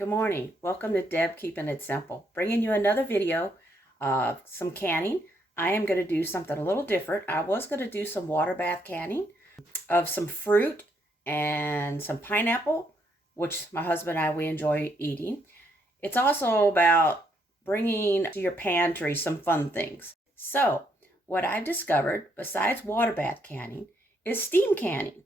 Good morning. Welcome to Deb Keeping It Simple. Bringing you another video of some canning. I am going to do something a little different. I was going to do some water bath canning of some fruit and some pineapple, which my husband and we enjoy eating. It's also about bringing to your pantry some fun things. So, what I've discovered, besides water bath canning, is steam canning.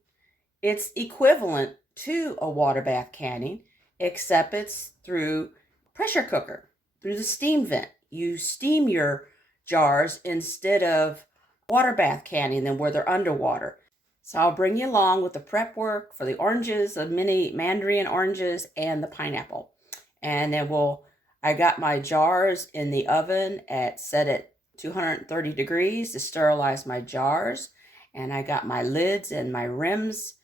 It's equivalent to a water bath canning, except it's through pressure cooker, through the steam vent. You steam your jars instead of water bath canning them where they're underwater. So I'll bring you along with the prep work for the oranges, the mini mandarin oranges, and the pineapple. And then I got my jars in the oven set at 230 degrees to sterilize my jars. And I got my lids and my rings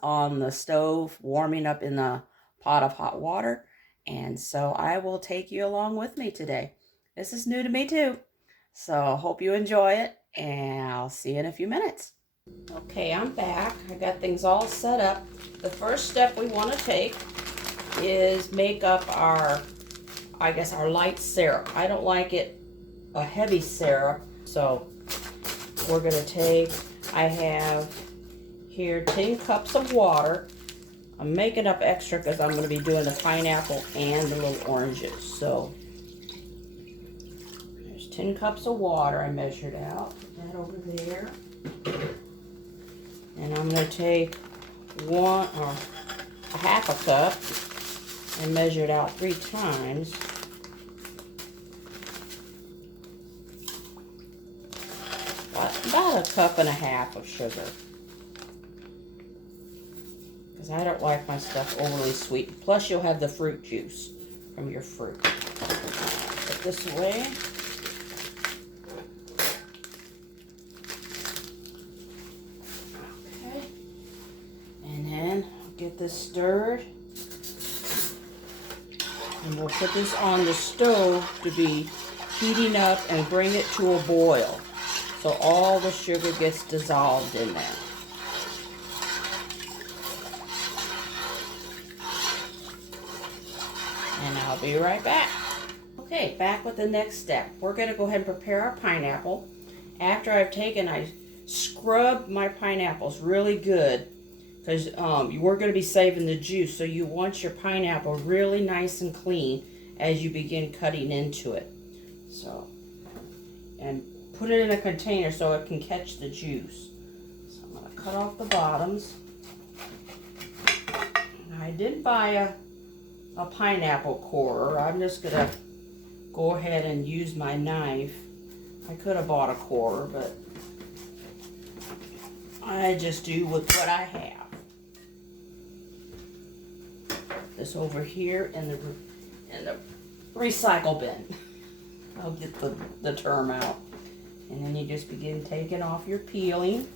on the stove warming up in the pot of hot water. And so I will take you along with me today. This is new to me too. So hope you enjoy it, and I'll see you in a few minutes. Okay, I'm back. I got things all set up. The first step we want to take is make up our light syrup. I don't like it a heavy syrup, so we're going to take, I have here 10 cups of water. I'm making up extra because I'm going to be doing the pineapple and the little oranges. So there's 10 cups of water I measured out. Put that over there. And I'm going to take a half a cup and measure it out 3 times. About a cup and a half of sugar. Because I don't like my stuff overly sweet. Plus you'll have the fruit juice from your fruit. Put this away. Okay. And then get this stirred. And we'll put this on the stove to be heating up and bring it to a boil. So all the sugar gets dissolved in there. And I'll be right back. Okay, back with the next step. We're going to go ahead and prepare our pineapple. After I scrubbed my pineapples really good, because we're going to be saving the juice, so you want your pineapple really nice and clean as you begin cutting into it. So, and put it in a container so it can catch the juice. So I'm going to cut off the bottoms. I did buy a pineapple corer. I'm just going to go ahead and use my knife. I could have bought a corer, but I just do with what I have. This over here in the recycle bin. I'll get the term out. And then you just begin taking off your peeling.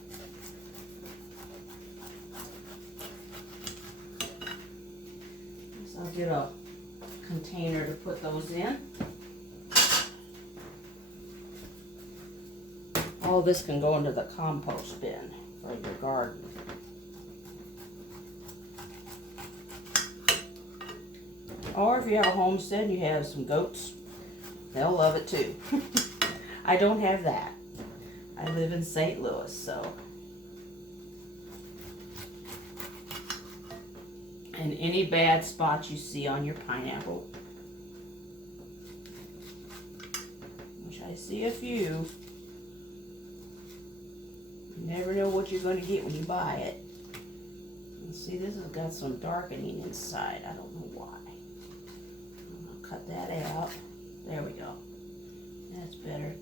So I'll get a container to put those in. All this can go into the compost bin for your garden. Or if you have a homestead and you have some goats, they'll love it too. I don't have that. I live in St. Louis, so. And any bad spots you see on your pineapple, which I see a few, you never know what you're going to get when you buy it. And see, this has got some darkening inside. I don't know why. I'm going to cut that out. There we go. That's better.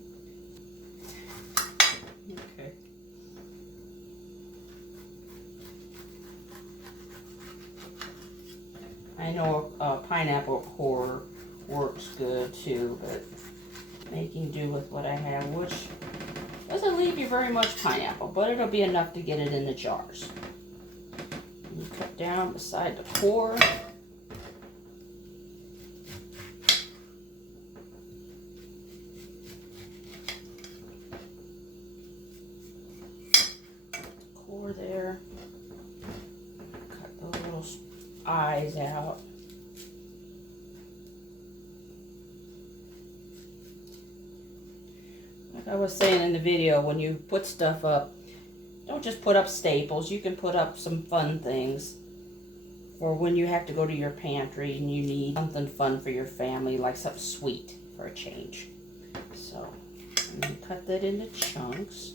Okay. I know a pineapple core works good too, but making do with what I have, which doesn't leave you very much pineapple, but it'll be enough to get it in the jars. And you cut down beside the core. There, cut those little eyes out. Like I was saying in the video, when you put stuff up, don't just put up staples. You can put up some fun things for when you have to go to your pantry and you need something fun for your family, like something sweet for a change. So I'm going to cut that into chunks.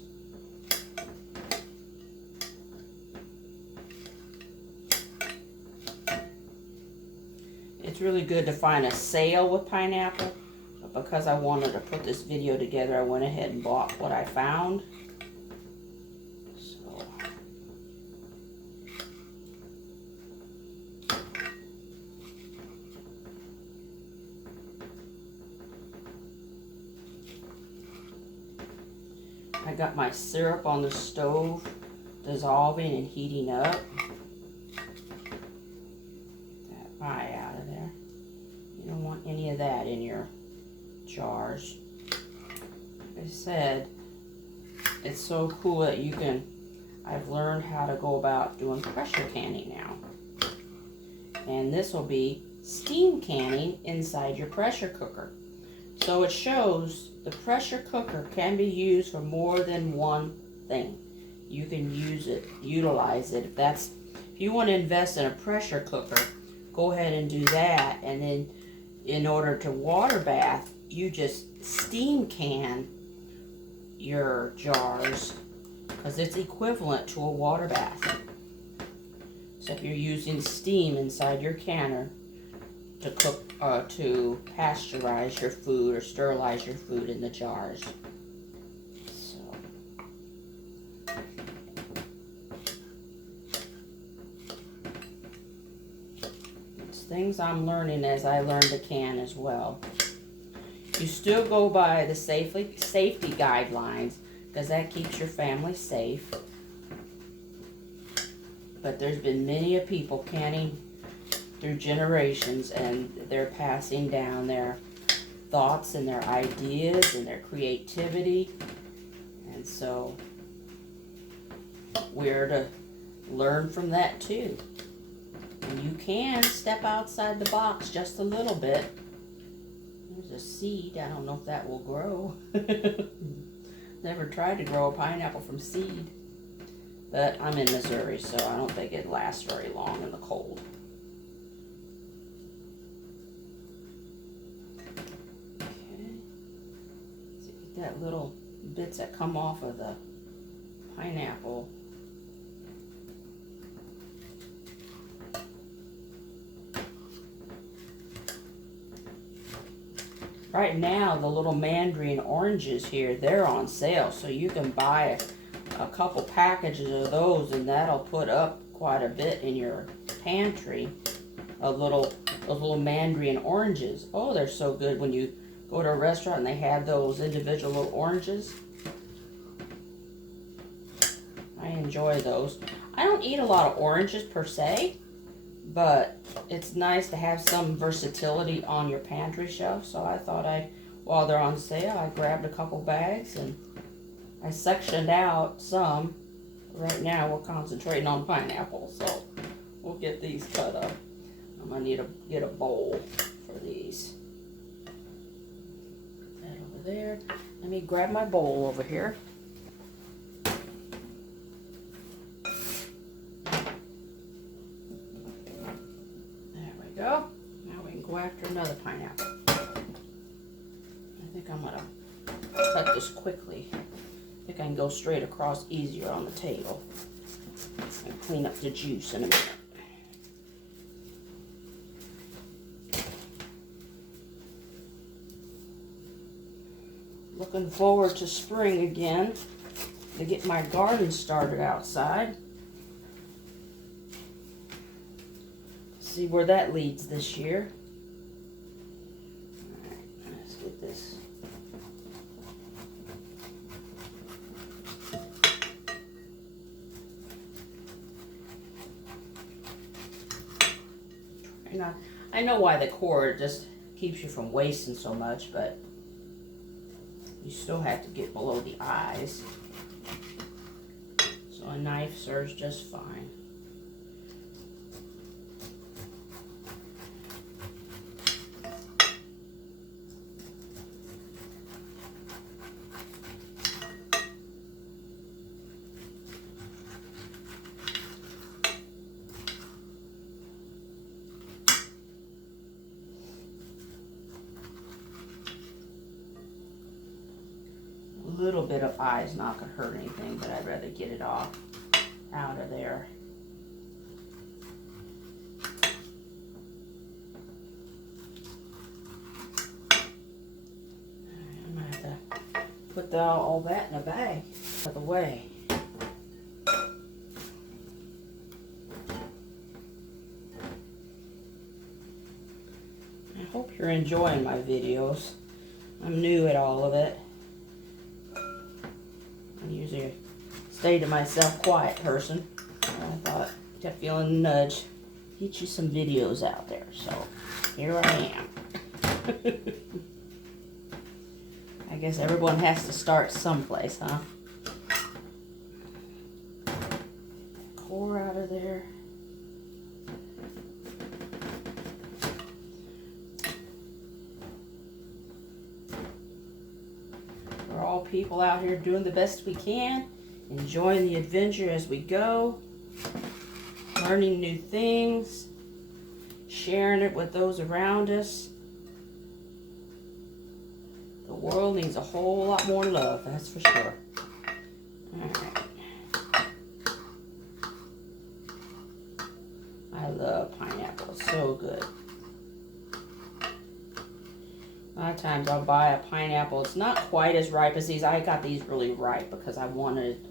It's really good to find a sale with pineapple, but because I wanted to put this video together, I went ahead and bought what I found. So I got my syrup on the stove dissolving and heating up. Pie out of there. You don't want any of that in your jars. Like I said, it's so cool that you can, I've learned how to go about doing pressure canning now. And this will be steam canning inside your pressure cooker. So it shows the pressure cooker can be used for more than one thing. You can use it, utilize it. If you want to invest in a pressure cooker, go ahead and do that. And then in order to water bath, you just steam can your jars because it's equivalent to a water bath. So if you're using steam inside your canner to cook, to pasteurize your food or sterilize your food in the jars. Things I'm learning as I learn to can as well. You still go by the safety guidelines because that keeps your family safe. But there's been many a people canning through generations, and they're passing down their thoughts and their ideas and their creativity. And so we're to learn from that too. And you can step outside the box just a little bit. There's a seed. I don't know if that will grow. Never tried to grow a pineapple from seed. But I'm in Missouri, so I don't think it lasts very long in the cold. Okay. So get that little bits that come off of the pineapple. Right now, the little mandarin oranges here, they're on sale. So you can buy a couple packages of those, and that'll put up quite a bit in your pantry. Those little mandarin oranges. Oh, they're so good when you go to a restaurant and they have those individual little oranges. I enjoy those. I don't eat a lot of oranges per se, but it's nice to have some versatility on your pantry shelf. So I thought while they're on sale, I grabbed a couple bags and I sectioned out some. Right now we're concentrating on pineapple, so we'll get these cut up. I'm gonna need to get a bowl for these. Put that over there. Let me grab my bowl over here. Go. Now we can go after another pineapple. I think I'm going to cut this quickly. I think I can go straight across easier on the table. And clean up the juice in a minute. Looking forward to spring again to get my garden started outside. See where that leads this year. All right, let's get this. And I know why the cord just keeps you from wasting so much, but you still have to get below the eyes. So a knife serves just fine. little bit of eye is not going to hurt anything, but I'd rather get it off out of there. I'm going to have to put all that in a bag out of the way. I hope you're enjoying my videos. I'm new at all of it. I'm usually a stay to myself quiet person. And I thought, kept feeling a nudge, get you some videos out there. So here I am. I guess everyone has to start someplace, huh? Core out of there. We're all people out here doing the best we can, enjoying the adventure as we go, learning new things, sharing it with those around us. The world needs a whole lot more love, that's for sure. Alright. I love pineapple, it's so good. A lot of times I'll buy a pineapple. It's not quite as ripe as these. I got these really ripe because I wanted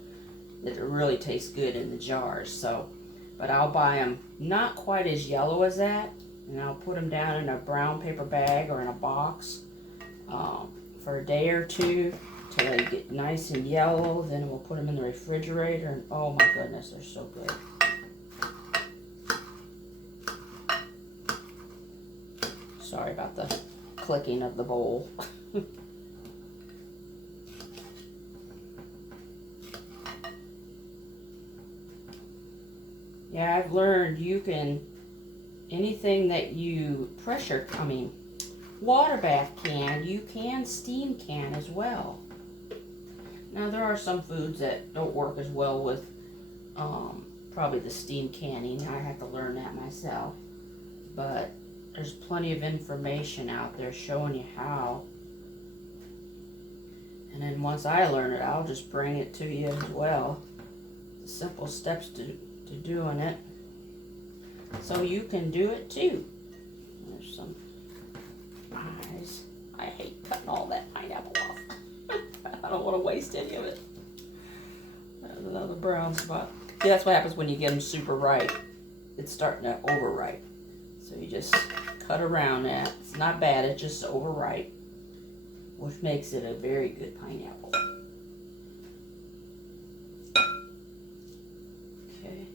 it to really taste good in the jars. So, but I'll buy them not quite as yellow as that, and I'll put them down in a brown paper bag or in a box for a day or two till they get nice and yellow. Then we'll put them in the refrigerator, and oh my goodness, they're so good. Sorry about the clicking of the bowl. Yeah, I've learned you can, anything that you pressure, water bath can, you can steam can as well. Now there are some foods that don't work as well with probably the steam canning. I have to learn that myself. But there's plenty of information out there showing you how. And then once I learn it, I'll just bring it to you as well. The simple steps to doing it. So you can do it too. There's some eyes. I hate cutting all that pineapple off. I don't want to waste any of it. There's another brown spot. See, that's what happens when you get them super ripe. It's starting to overripe. So you just cut around that. It's not bad, it's just overripe, which makes it a very good pineapple. Okay.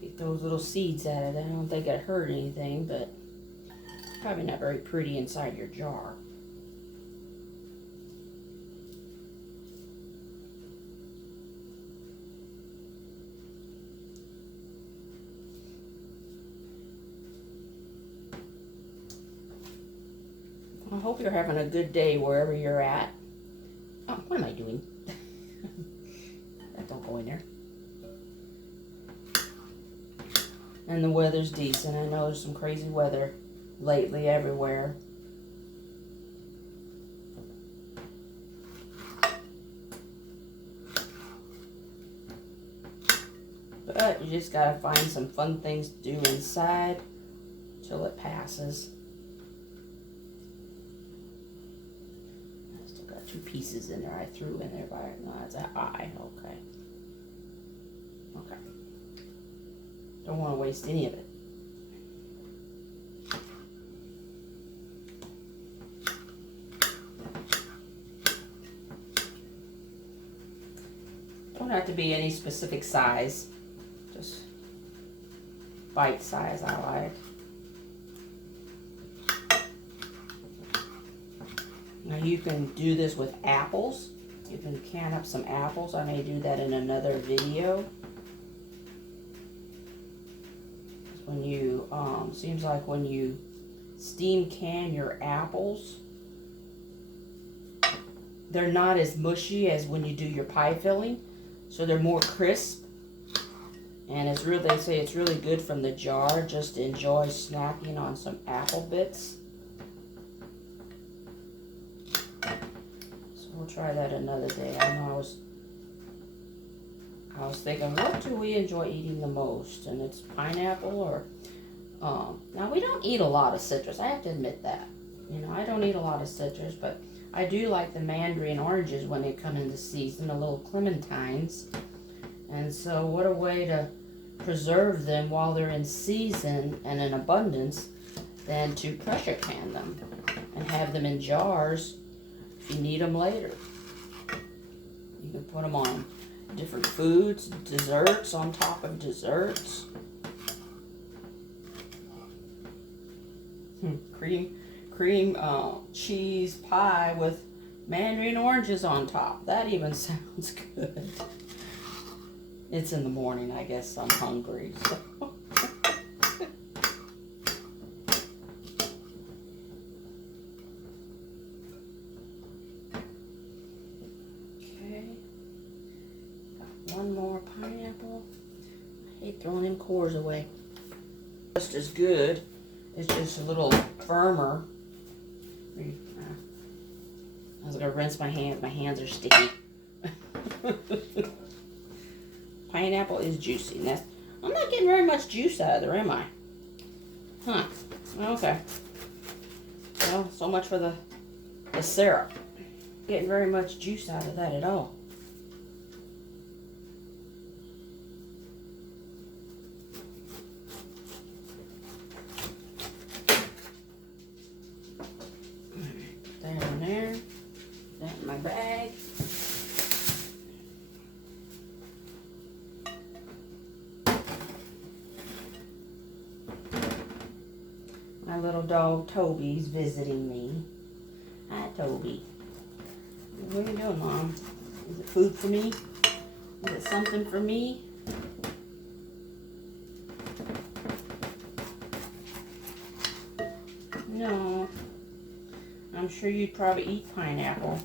Get those little seeds out of there. I don't think it hurt anything, but it's probably not very pretty inside your jar. I hope you're having a good day wherever you're at. Oh, what am I doing? That don't go in there. And the weather's decent. I know there's some crazy weather lately everywhere. But you just gotta find some fun things to do inside till it passes. Two pieces in there I threw in there by no, that's an eye. Okay. Okay. Don't want to waste any of it. Don't have to be any specific size. Just bite size I like. Now you can do this with apples. You can can up some apples. I may do that in another video. When you, seems like when you steam can your apples, they're not as mushy as when you do your pie filling. So they're more crisp. And it's really, they say it's really good from the jar. Just enjoy snacking on some apple bits. So we'll try that another day. I know I was thinking, what do we enjoy eating the most? And it's pineapple or, now we don't eat a lot of citrus. I have to admit that. You know, I don't eat a lot of citrus, but I do like the mandarin oranges when they come into season, the little clementines. And so what a way to preserve them while they're in season and in abundance than to pressure can them and have them in jars if you need them later. You can put them on different foods, desserts on top of desserts. Cream cheese pie with mandarin oranges on top. That even sounds good. It's in the morning, I guess I'm hungry. So. Okay. Got one more pineapple. I hate throwing them cores away. Just as good. It's just a little firmer. I was going to rinse my hands. My hands are sticky. Pineapple is juicy. That's, I'm not getting very much juice out of there, am I? Huh. Okay. Well, so much for the syrup. Getting very much juice out of that at all. That in there. That in my bag. My little dog Toby's visiting me. Hi, Toby. What are you doing, Mom? Is it food for me? Is it something for me? No. I'm sure you'd probably eat pineapple.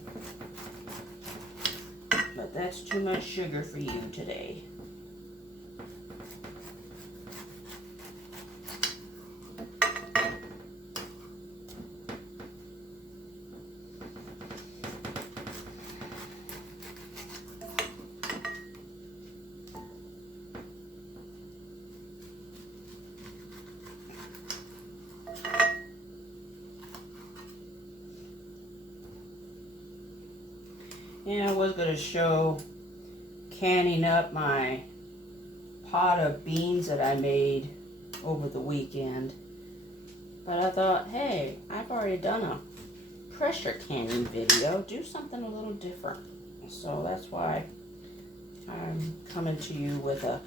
But that's too much sugar for you today. And I was going to show canning up my pot of beans that I made over the weekend. But I thought, hey, I've already done a pressure canning video. Do something a little different. So that's why I'm coming to you with a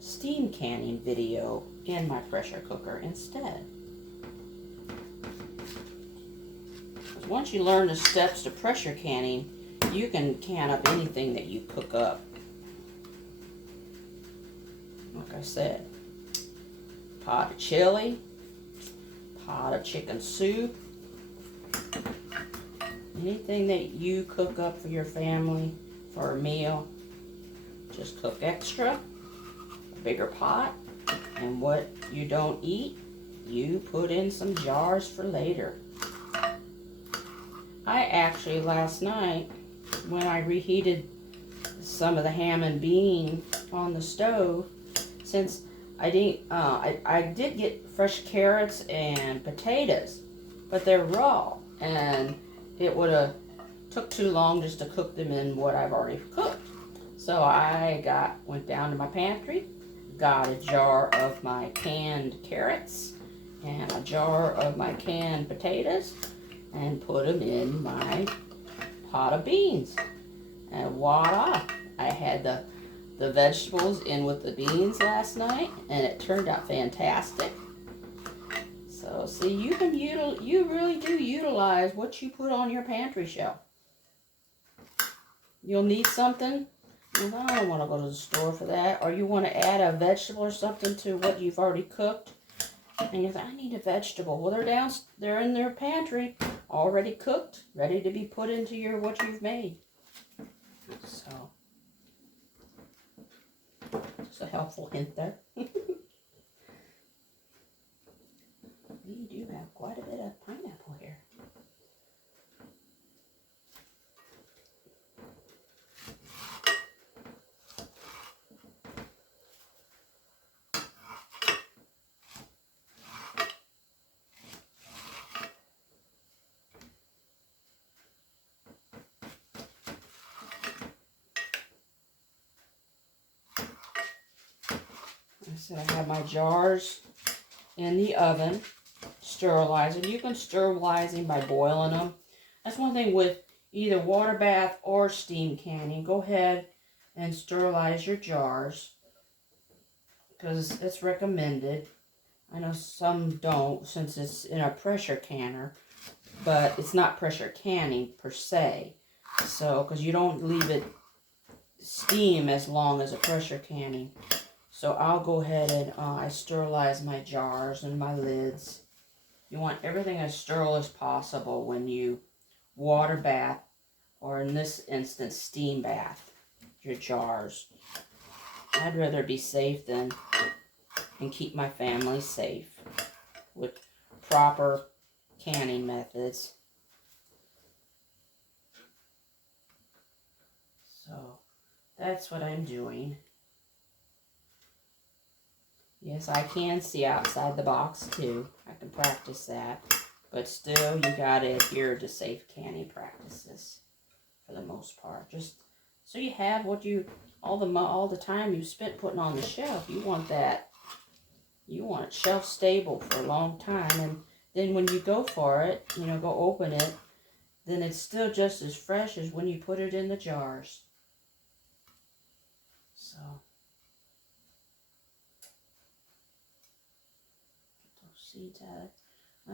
steam canning video in my pressure cooker instead. Once you learn the steps to pressure canning, you can can up anything that you cook up. Like I said, pot of chili, pot of chicken soup, anything that you cook up for your family for a meal, just cook extra, a bigger pot, and what you don't eat, you put in some jars for later. I actually, last night, when I reheated some of the ham and bean on the stove, since I didn't, I did get fresh carrots and potatoes, but they're raw, and it would have took too long just to cook them in what I've already cooked. So I went down to my pantry, got a jar of my canned carrots and a jar of my canned potatoes, and put them in my pot of beans. And voila, I had the vegetables in with the beans last night, and it turned out fantastic. So see, you really do utilize what you put on your pantry shelf. You'll need something, and I don't want to go to the store for that, or you want to add a vegetable or something to what you've already cooked, and you think, I need a vegetable. Well, they're in their pantry, already cooked, ready to be put into what you've made. So It's a helpful hint there. We do have quite a bit of pineapple here. So I have my jars in the oven, sterilizing. You can sterilize them by boiling them. That's one thing with either water bath or steam canning. Go ahead and sterilize your jars because it's recommended. I know some don't since it's in a pressure canner, but it's not pressure canning per se. So, because you don't leave it steam as long as a pressure canning. So I'll go ahead and I sterilize my jars and my lids. You want everything as sterile as possible when you water bath, or in this instance, steam bath your jars. I'd rather be safe than and keep my family safe with proper canning methods. So that's what I'm doing. Yes, I can see outside the box too. I can practice that. But still, you gotta adhere to safe canning practices for the most part. Just so you have what you, all the time you spent putting on the shelf, you want that, you want it shelf stable for a long time. And then when you go for it, you know, go open it, then it's still just as fresh as when you put it in the jars. So. Seeds out of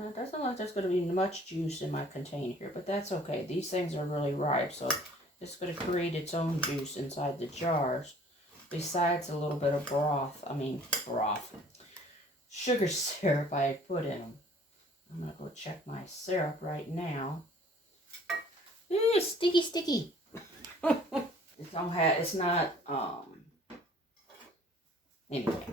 it. It doesn't look like there's going to be much juice in my container here, but that's okay. These things are really ripe, so it's going to create its own juice inside the jars, besides a little bit of sugar syrup I put in them. I'm going to go check my syrup right now. Ooh, sticky, sticky. It's not, anyway.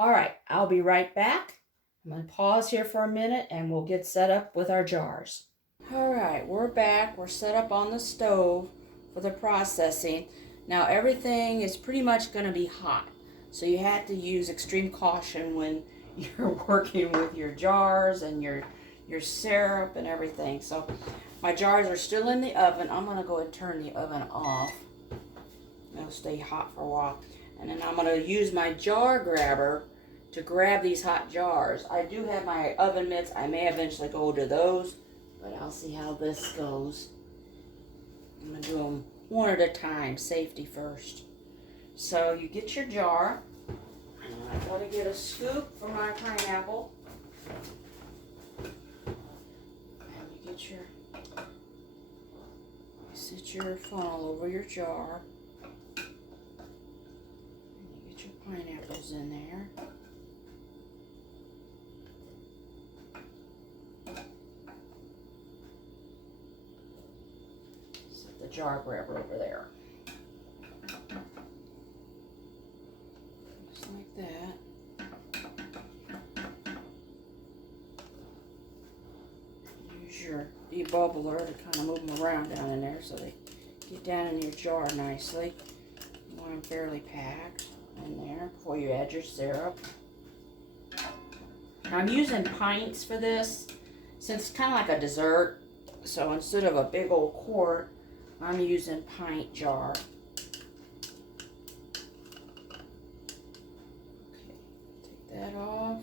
All right, I'll be right back. I'm going to pause here for a minute and we'll get set up with our jars. All right, we're back. We're set up on the stove for the processing. Now everything is pretty much going to be hot. So you have to use extreme caution when you're working with your jars and your syrup and everything. So my jars are still in the oven. I'm going to go ahead and turn the oven off. It'll stay hot for a while. And then I'm going to use my jar grabber to grab these hot jars. I do have my oven mitts. I may eventually go to those, but I'll see how this goes. I'm going to do them one at a time, safety first. So you get your jar. I got to get a scoop for my pineapple. And you sit your funnel over your jar. And you get your pineapples in there. Jar grabber over there. Just like that. Use your debubbler to kind of move them around down in there so they get down in your jar nicely. You want them fairly packed in there before you add your syrup. Now I'm using pints for this since it's kind of like a dessert. So instead of a big old quart, I'm using pint jar. Okay, take that off.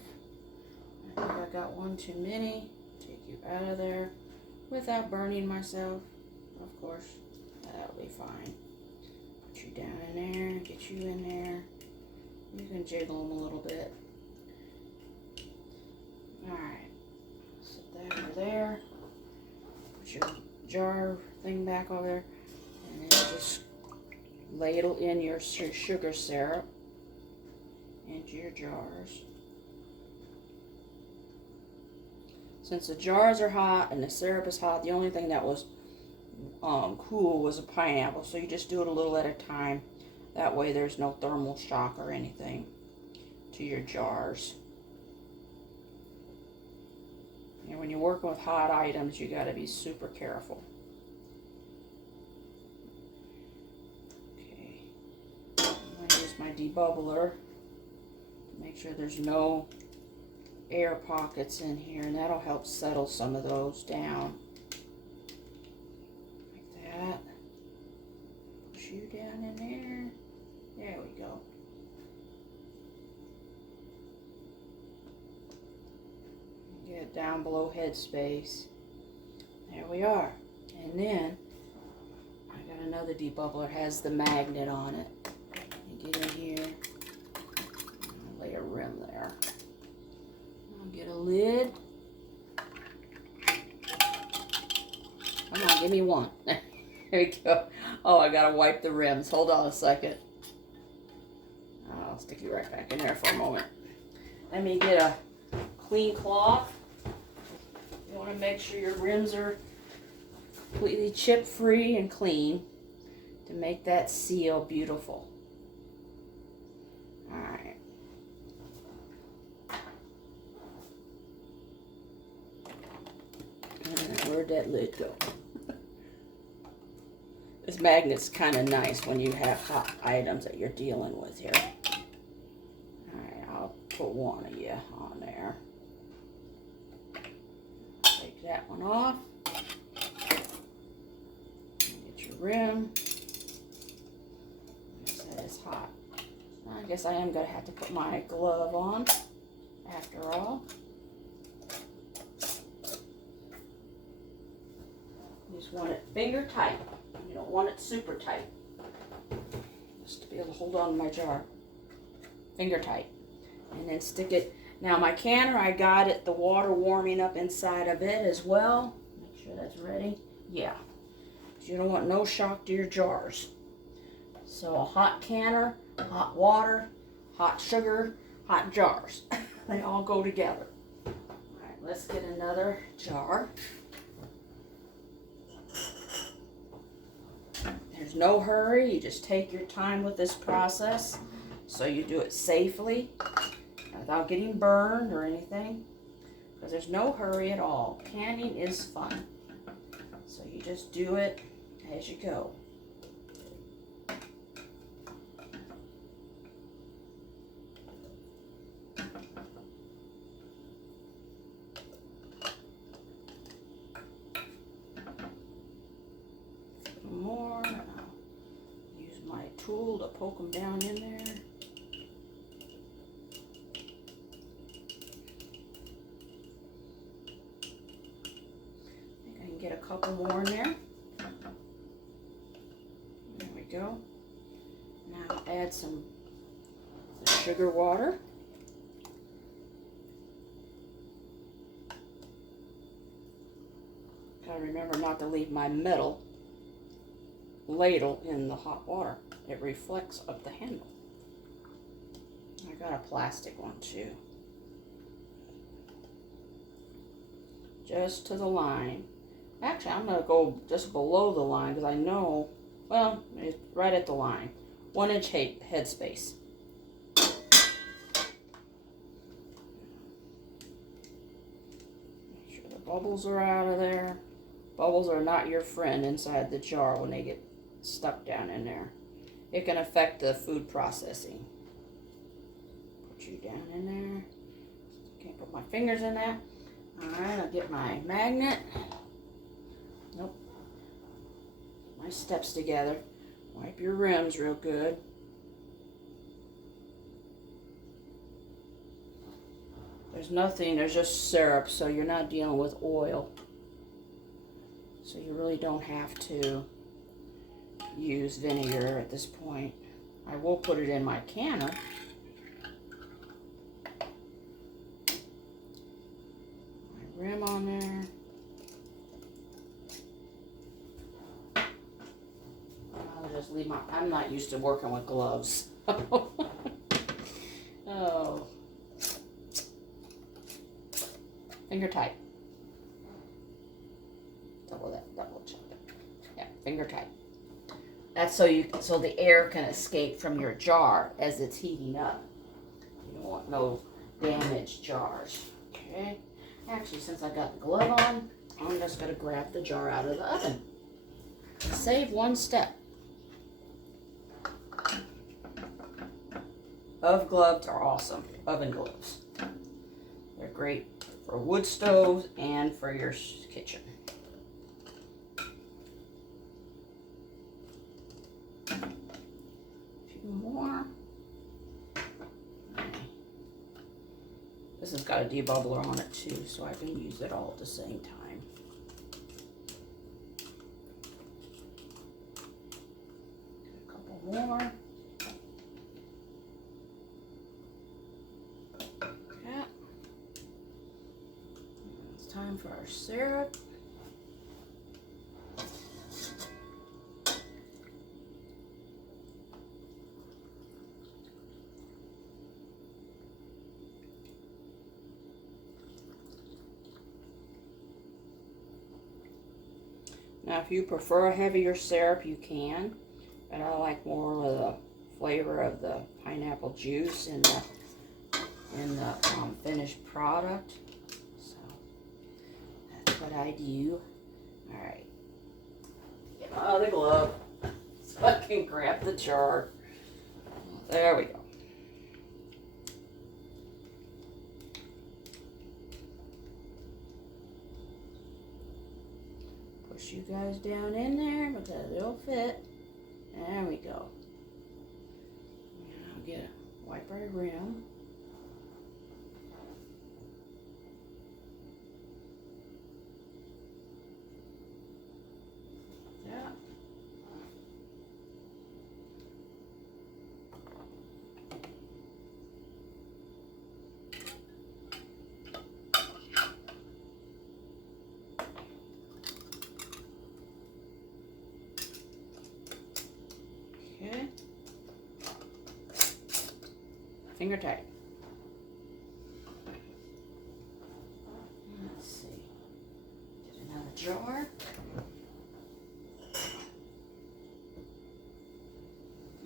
I think I got one too many. Take you out of there without burning myself, of course. That'll be fine. Put you down in there, get you in there. You can jiggle them a little bit. Alright, set that over there. Put your jar thing back over there, and then just ladle in your sugar syrup into your jars. Since the jars are hot and the syrup is hot, the only thing that was cool was a pineapple, so you just do it a little at a time. That way there's no thermal shock or anything to your jars. And when you're working with hot items, you got to be super careful. Okay, I'm going to use my debubbler to make sure there's no air pockets in here, and that'll help settle some of those down. Like that. Push you down in there. There we go. Get it down below headspace. There we are. And then I got another debubbler, has the magnet on it. You get in here, lay a rim there. I'll get a lid. Come on, give me one. There we go. Oh, I gotta wipe the rims. Hold on a second. I'll stick you right back in there for a moment. Let me get a clean cloth. You want to make sure your rims are completely chip free and clean to make that seal beautiful. Alright. Where'd that lid go? This magnet's kind of nice when you have hot items that you're dealing with here. Alright, I'll put one of you on there. Take that one off. Get your rim. That is hot. I guess I am going to have to put my glove on after all. You just want it finger tight. You don't want it super tight. Just to be able to hold on to my jar. Finger tight. And then stick it. Now my canner, I got it, the water warming up inside of it as well. Make sure that's ready. Yeah. You don't want no shock to your jars. So a hot canner, hot water, hot sugar, hot jars. They all go together. Alright, let's get another jar. There's no hurry. You just take your time with this process so you do it safely without getting burned or anything, because there's no hurry at all. Canning is fun, so you just do it as you go. More. I'll use my tool to poke them down in there. I think I can get a couple more in there. There we go. Now add some sugar water. Gotta remember not to leave my metal ladle in the hot water. It reflects up the handle. I got a plastic one too. Just to the line. Actually, I'm going to go just below the line because I know, well, it's right at the line. 1 inch head space. Make sure the bubbles are out of there. Bubbles are not your friend inside the jar when they get stuck down in there. It can affect the food processing. Put you down in there. Can't put my fingers in that. Alright, I'll get my magnet. Nope. Get my steps together. Wipe your rims real good. There's nothing, there's just syrup, so you're not dealing with oil. So you really don't have to use vinegar at this point. I will put it in my canner. My rim on there. I'll just leave my, I'm not used to working with gloves. Oh. Finger tight. Double check it. Yeah, finger tight. That's so the air can escape from your jar as it's heating up. You don't want no damaged jars. Okay. Actually, since I got the glove on, I'm just going to grab the jar out of the oven. Save one step. Oven gloves are awesome. Oven gloves. They're great for wood stoves and for your kitchen. A few more. This has got a debubbler on it too, so I can use it all at the same time. A couple more. Yeah. It's time for our syrup. Now, if you prefer a heavier syrup, you can, but I like more of the flavor of the pineapple juice in the finished product. So that's what I do. All right, get my other glove so I can grab the jar. There we go. Push you guys down in there because it'll fit. There we go. Now get a wipe our rim. Yeah. Okay. Finger tight. Let's see. Get another jar.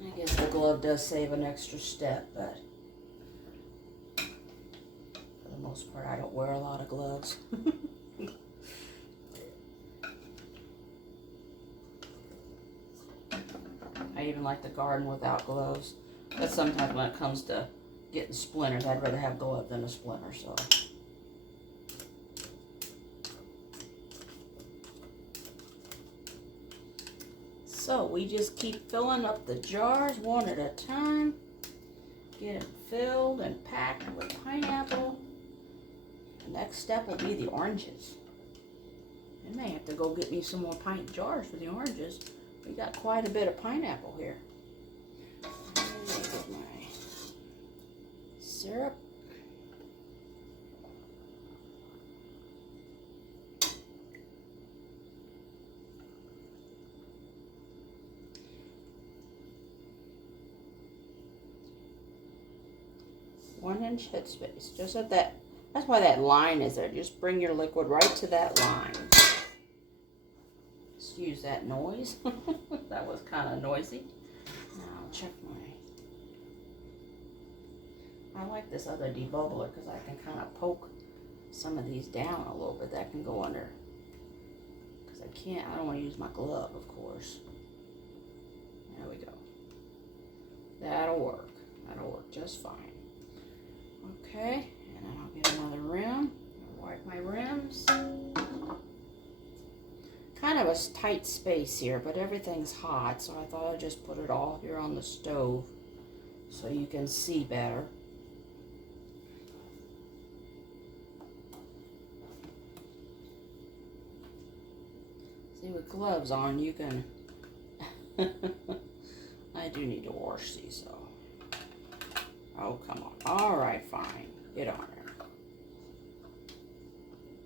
I guess the glove does save an extra step, but for the most part, I don't wear a lot of gloves. I even like to garden without gloves, but sometimes when it comes to getting splinters, I'd rather have glove than a splinter. So we just keep filling up the jars one at a time. Get them filled and packed with pineapple. The next step will be the oranges. I may have to go get me some more pint jars for the oranges. We got quite a bit of pineapple here. Get my syrup. One-inch headspace, just at that. That's why that line is there. Just bring your liquid right to that line. Excuse that noise. That was kind of noisy. Now I'll check I like this other debubbler because I can kind of poke some of these down a little bit. That can go under. Because I don't want to use my glove, of course. There we go. That'll work. That'll work just fine. Okay, and then I'll get another rim. I'll wipe my rims. Kind of a tight space here, but everything's hot, so I thought I'd just put it all here on the stove so you can see better. See, with gloves on, you can... I do need to wash these, though. Oh, come on. All right, fine. Get on there.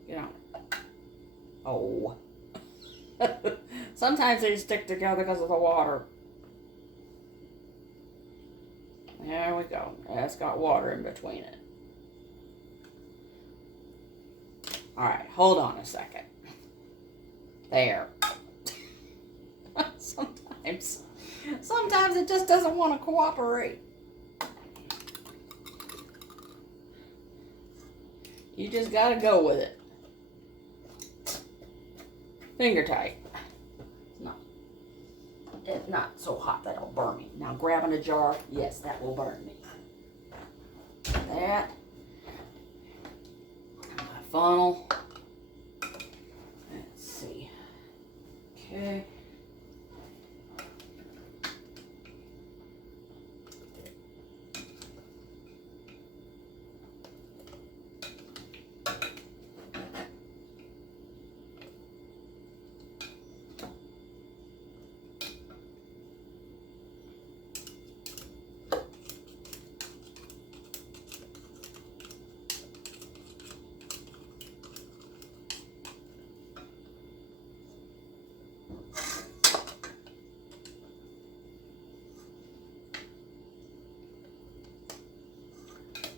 Get on it. Oh. Sometimes they stick together because of the water. There we go. It's got water in between it. All right, hold on a second. There. Sometimes Sometimes it just doesn't want to cooperate. You just gotta go with it. Finger tight. It's not so hot that it'll burn me. Now grabbing a jar, yes, that will burn me. That. My funnel. Let's see. Okay.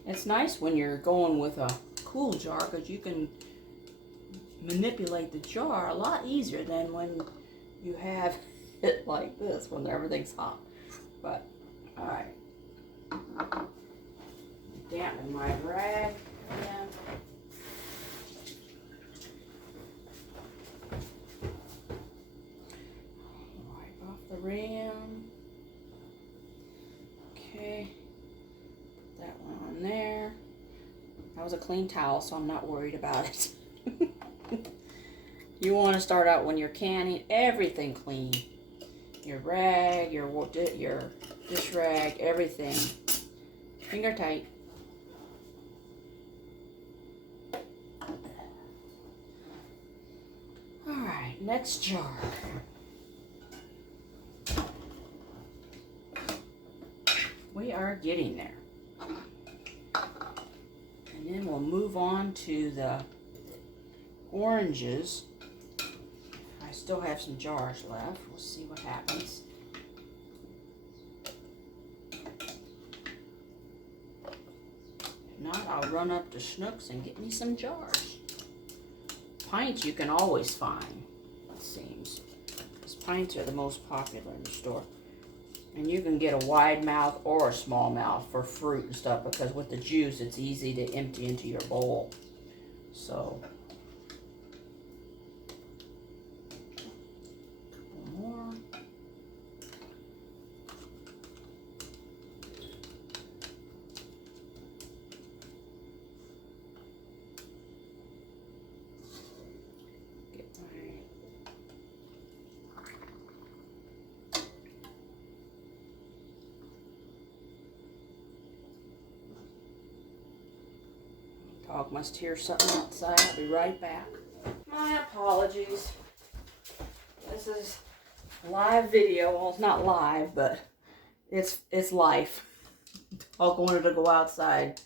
It's nice when you're going with a cool jar because you can manipulate the jar a lot easier than when you have it like this when everything's hot. But, alright. Dampen my rag again. Wipe off the rim. Okay. That one on there. That was a clean towel, so I'm not worried about it. You want to start out when you're canning everything clean. Your rag, your dish rag, everything. Finger tight. Alright, next jar. We are getting there. And then we'll move on to the oranges. I still have some jars left. We'll see what happens. If not, I'll run up to Schnucks and get me some jars. Pints you can always find, it seems. Because pints are the most popular in the store. And you can get a wide mouth or a small mouth for fruit and stuff because with the juice, it's easy to empty into your bowl. So, a couple more. Get my dog must hear something outside. I'll be right back. My apologies. This is live video. Well, it's not live, but it's life. Dog wanted to go outside,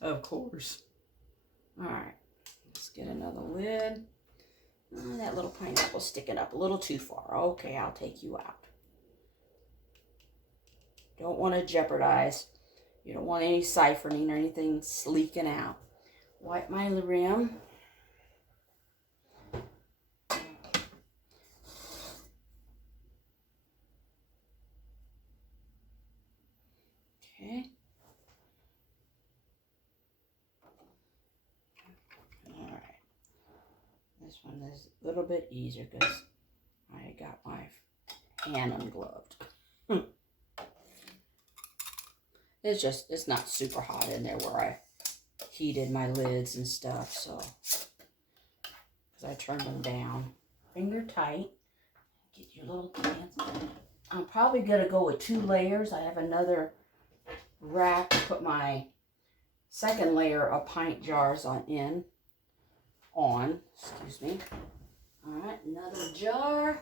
of course. Alright. Let's get another lid. Oh, that little pineapple's sticking up a little too far. Okay, I'll take you out. Don't want to jeopardize. You don't want any siphoning or anything leaking out. Wipe my rim. Okay. All right. This one is a little bit easier because I got my hand ungloved. It's not super hot in there where I heated my lids and stuff, so because I turned them down. Finger tight. Get your little pants. I'm probably gonna go with 2 layers. I have another rack to put my second layer of pint jars on. Excuse me. All right, another jar.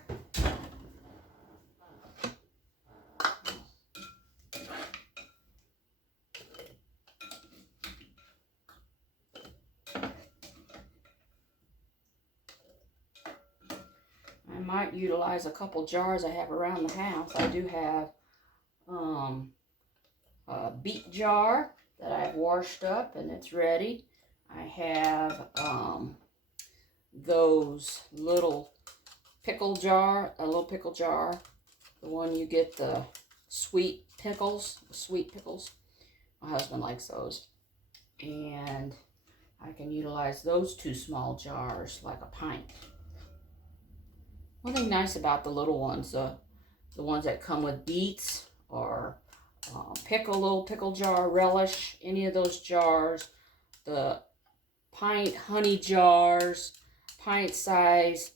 I might utilize a couple jars I have around the house. I do have a beet jar that I've washed up and it's ready. I have those little pickle jar, a little pickle jar The one you get the sweet pickles. My husband likes those. And I can utilize those 2 small jars like a pint. One thing nice about the little ones, the ones that come with beets or little pickle jar, relish, any of those jars, the pint honey jars, pint size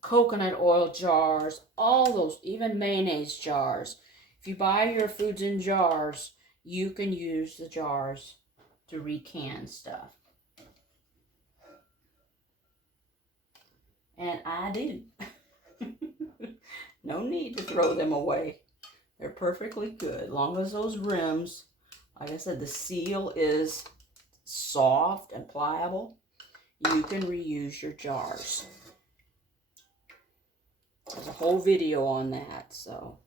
coconut oil jars, all those, even mayonnaise jars. If you buy your foods in jars, you can use the jars to recan stuff. And I do. No need to throw them away. They're perfectly good. As long as those rims, like I said, the seal is soft and pliable, you can reuse your jars. There's a whole video on that, so.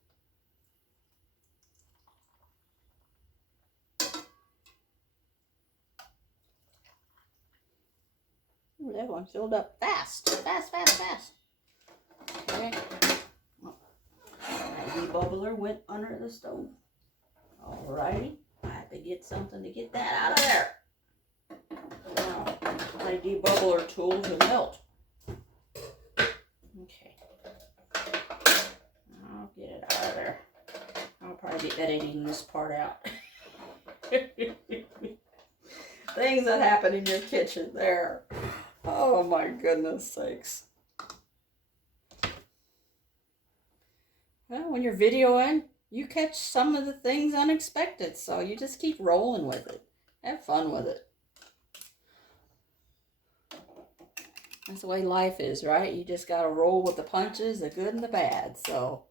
Ooh, that one filled up fast. Fast. Okay. Oh, that debubbler went under the stove. Alrighty. I have to get something to get that out of there. Now, my debubbler tool to melt. Okay. I'll get it out of there. I'll probably be editing this part out. Things that happen in your kitchen there. Oh my goodness sakes. Well, when you're videoing, you catch some of the things unexpected, so you just keep rolling with it. Have fun with it. That's the way life is, right? You just gotta roll with the punches, the good and the bad, so.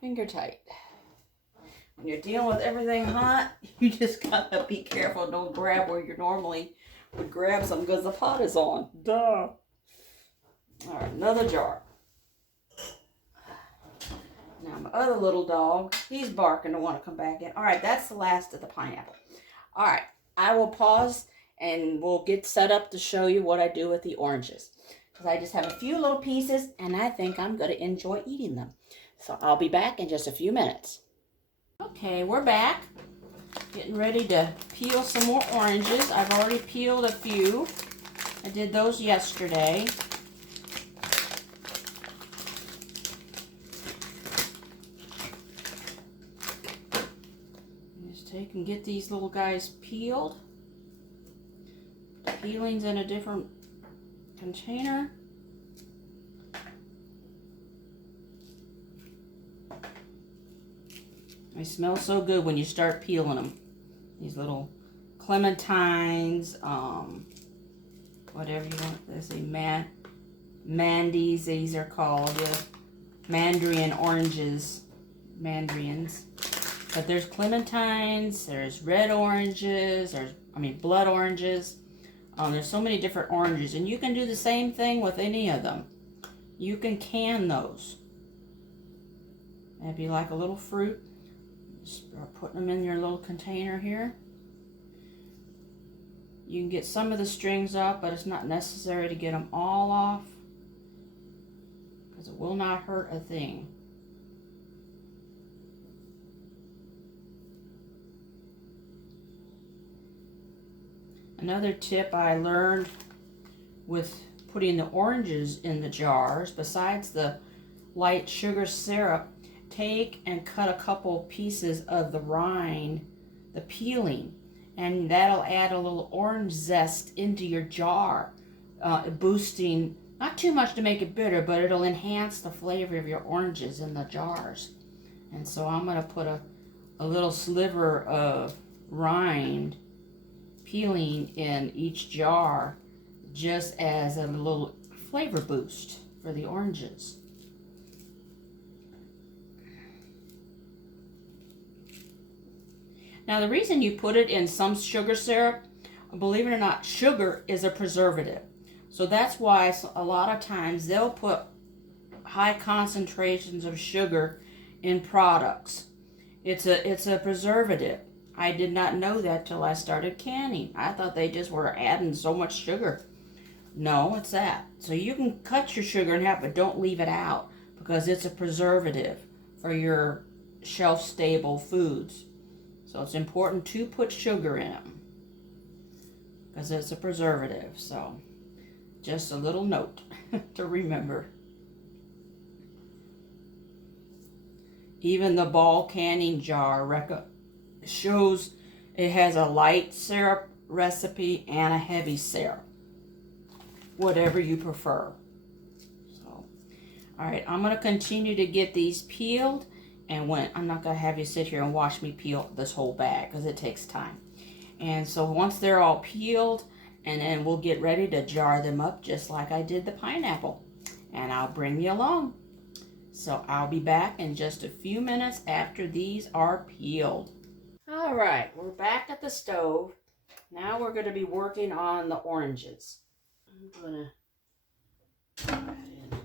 Finger tight. When you're dealing with everything hot, you just gotta be careful. Don't grab where you normally would grab some because the pot is on. Duh. All right, another jar. Now my other little dog, he's barking to want to come back in. All right, that's the last of the pineapple. All right, I will pause and we'll get set up to show you what I do with the oranges. Because I just have a few little pieces and I think I'm going to enjoy eating them. So I'll be back in just a few minutes. Okay, we're back. Getting ready to peel some more oranges. I've already peeled a few. I did those yesterday. Just take and get these little guys peeled. The peeling's in a different container. They smell so good when you start peeling them. These little clementines, whatever you want. Let's see, Mandies, these are called. Yeah. Mandarin oranges. Mandarins. But there's clementines, there's red oranges, blood oranges. There's so many different oranges. And you can do the same thing with any of them. You can can those. That'd be like a little fruit. Start putting them in your little container here. You can get some of the strings off, but it's not necessary to get them all off because it will not hurt a thing. Another tip I learned with putting the oranges in the jars, besides the light sugar syrup, take and cut a couple pieces of the rind, the peeling, and that'll add a little orange zest into your jar, boosting, not too much to make it bitter, but it'll enhance the flavor of your oranges in the jars. And so I'm going to put a little sliver of rind peeling in each jar just as a little flavor boost for the oranges. Now the reason you put it in some sugar syrup, believe it or not, sugar is a preservative. So that's why a lot of times they'll put high concentrations of sugar in products. It's a preservative. I did not know that till I started canning. I thought they just were adding so much sugar. No, it's that. So you can cut your sugar in half, but don't leave it out because it's a preservative for your shelf-stable foods. So it's important to put sugar in them because it's a preservative. So just a little note to remember. Even the ball canning jar shows it has a light syrup recipe and a heavy syrup. Whatever you prefer. So, all right, I'm going to continue to get these peeled. And I'm not going to have you sit here and watch me peel this whole bag because it takes time. And so once they're all peeled, and then we'll get ready to jar them up just like I did the pineapple. And I'll bring you along. So I'll be back in just a few minutes after these are peeled. All right, we're back at the stove. Now we're going to be working on the oranges. I'm going to put that in.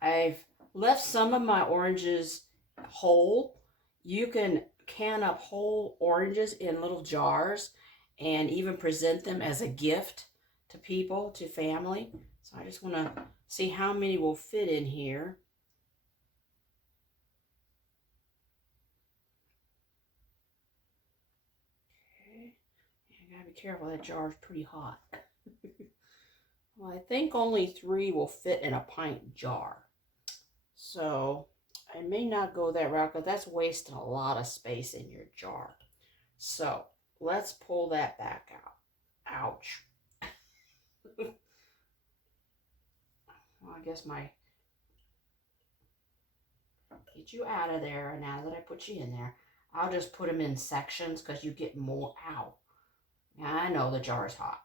I've left some of my oranges whole. You can can up whole oranges in little jars and even present them as a gift to people, to family. So I just want to see how many will fit in here. Okay, I gotta be careful, that jar is pretty hot. Well, I think only 3 will fit in a pint jar. So I may not go that route because that's wasting a lot of space in your jar. So let's pull that back out. Ouch. Well, I guess get you out of there. Now that I put you in there, I'll just put them in sections because you get more out. Now I know the jar is hot.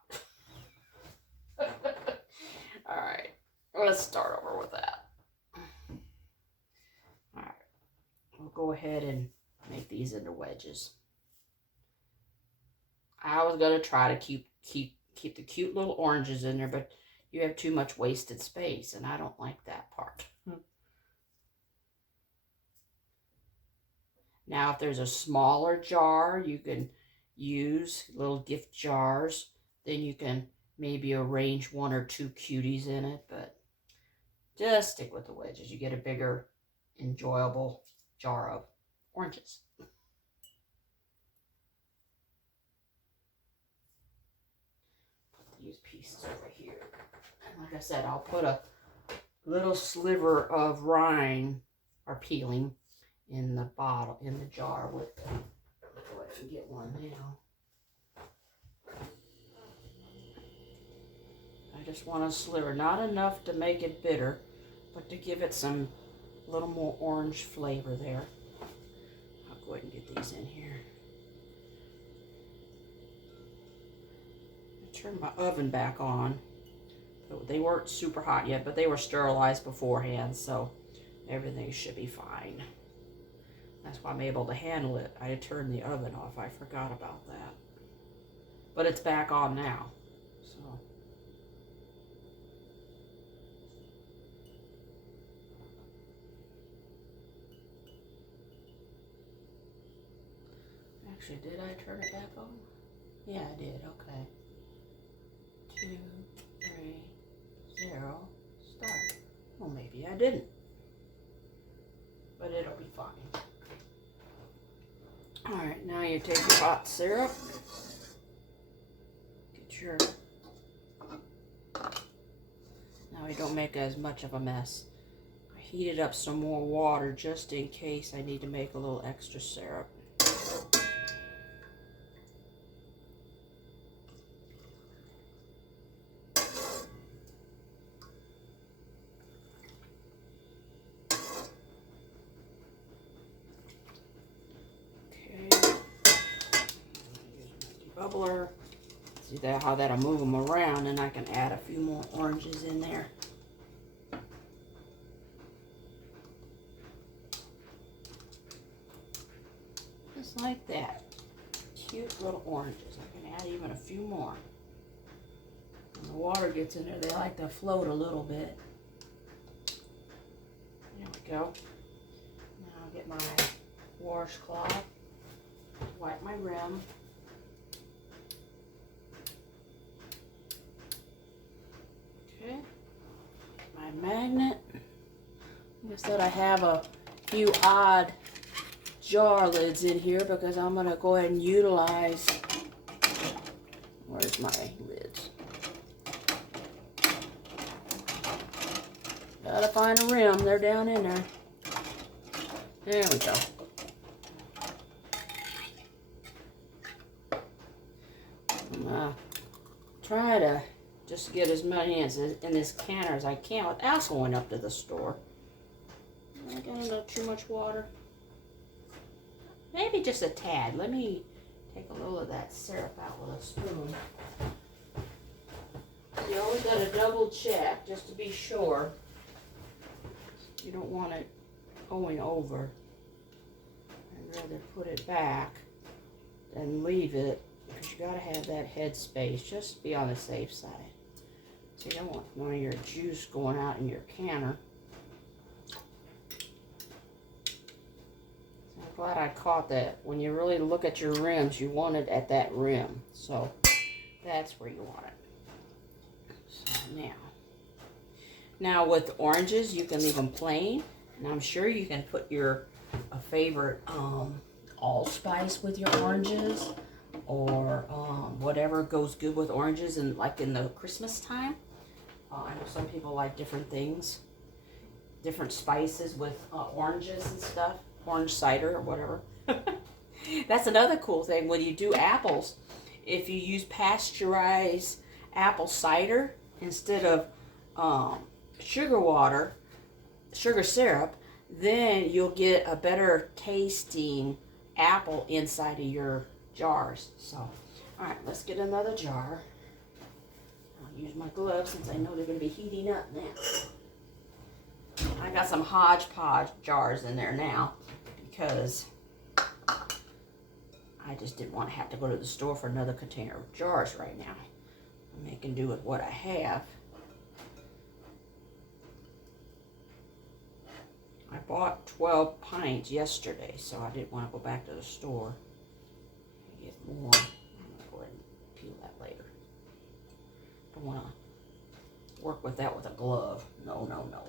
All right, let's start over with that. All right, we'll go ahead and make these into wedges. I was gonna try to keep the cute little oranges in there, but you have too much wasted space, and I don't like that part. Now, if there's a smaller jar, you can use little gift jars. Then you can maybe arrange 1 or 2 cuties in it, but just stick with the wedges. You get a bigger, enjoyable jar of oranges. Put these pieces over here. And like I said, I'll put a little sliver of rind or peeling in the bottle, in the jar with them. Go ahead and get one now. I just want a sliver, not enough to make it bitter, but to give it some little more orange flavor there. I'll go ahead and get these in here. I turned my oven back on. They weren't super hot yet, but they were sterilized beforehand, so everything should be fine. That's why I'm able to handle it. I had turned the oven off. I forgot about that. But it's back on now. So actually, did I turn it back on? Yeah, I did. Okay. 2, 3, 0, start. Well, maybe I didn't. But it'll be fine. Alright, now you take your hot syrup. Get your... Now we don't make as much of a mess. I heated up some more water just in case I need to make a little extra syrup. Bubbler. See that how that'll move them around, and I can add a few more oranges in there. Just like that. Cute little oranges. I can add even a few more. When the water gets in there, they like to float a little bit. There we go. Now I'll get my washcloth, wipe my rim. my magnet. I just thought I have a few odd jar lids in here because I'm going to go ahead and utilize, where's my lids? Gotta find a rim, they're down in there. There we go. Try to just get as many in this canner as I can without going up to the store. I got a little too much water. Maybe just a tad. Let me take a little of that syrup out with a spoon. You always got to double check just to be sure. You don't want it going over. I'd rather put it back than leave it, because you got to have that head space just to be on the safe side. So you don't want none of your juice going out in your canner. So I'm glad I caught that. When you really look at your rims, you want it at that rim. So that's where you want it. So now with oranges, you can leave them plain. And I'm sure you can put your favorite allspice with your oranges, or whatever goes good with oranges, and like in the Christmas time. I know some people like different things, different spices with oranges and stuff, orange cider or whatever. That's another cool thing when you do apples. If you use pasteurized apple cider instead of sugar syrup, then you'll get a better tasting apple inside of your jars. So, all right, let's get another jar. I'll use my gloves since I know they're going to be heating up now. I got some hodgepodge jars in there now because I just didn't want to have to go to the store for another container of jars right now. I'm making do with what I have. I bought 12 pints yesterday, so I didn't want to go back to the store and get more. I'm going to go ahead and peel that later. Don't want to work with that with a glove. No, no, no.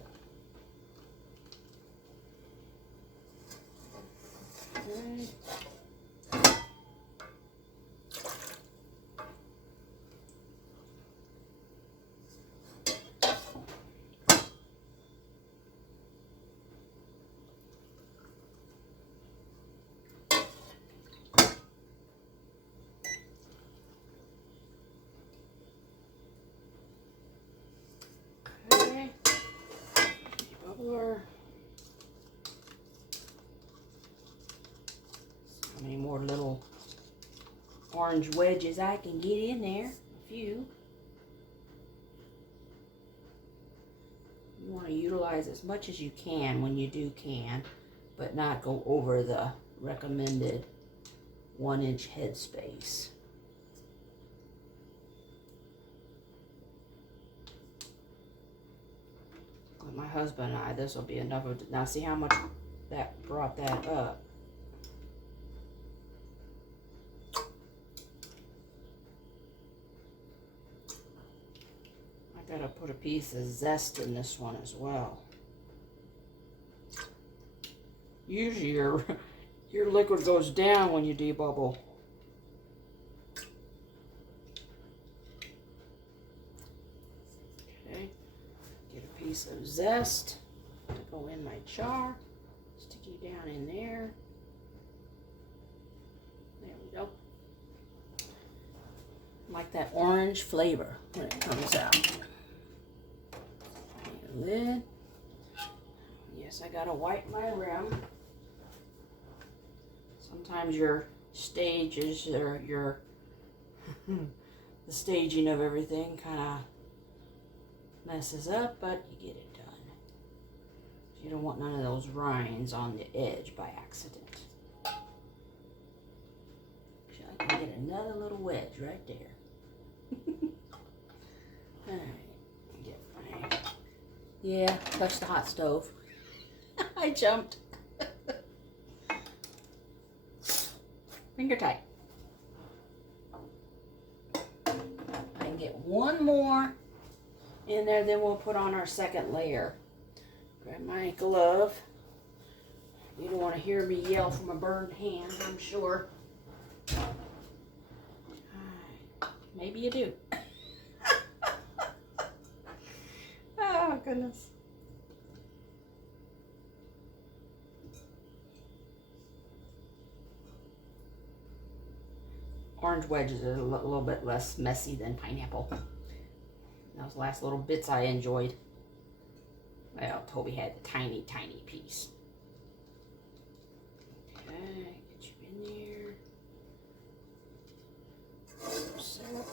Okay. Bubbler. See how many more little orange wedges I can get in there. A few. You want to utilize as much as you can when you do can, but not go over the recommended 1-inch head space. With my husband and I, this will be enough of it. Now see how much that brought that up. I gotta put a piece of zest in this one as well. Usually your liquid goes down when you debubble. Okay, get a piece of zest to go in my jar. Stick you down in there. There we go. Like that orange flavor when it comes out. Lid. Yes, I gotta wipe my rim. Sometimes your stages or your the staging of everything kind of messes up, but you get it done. You don't want none of those rinds on the edge by accident. So I can get another little wedge right there. All right, get my. Yeah, touch the hot stove. I jumped. Finger tight. I can get one more in there. Then we'll put on our second layer. Grab my glove. You don't want to hear me yell from a burned hand, I'm sure. Maybe you do. Oh, goodness. Orange wedges are a little bit less messy than pineapple. Those last little bits I enjoyed. Well, Toby had the tiny, tiny piece. Okay, get you in there. Syrup.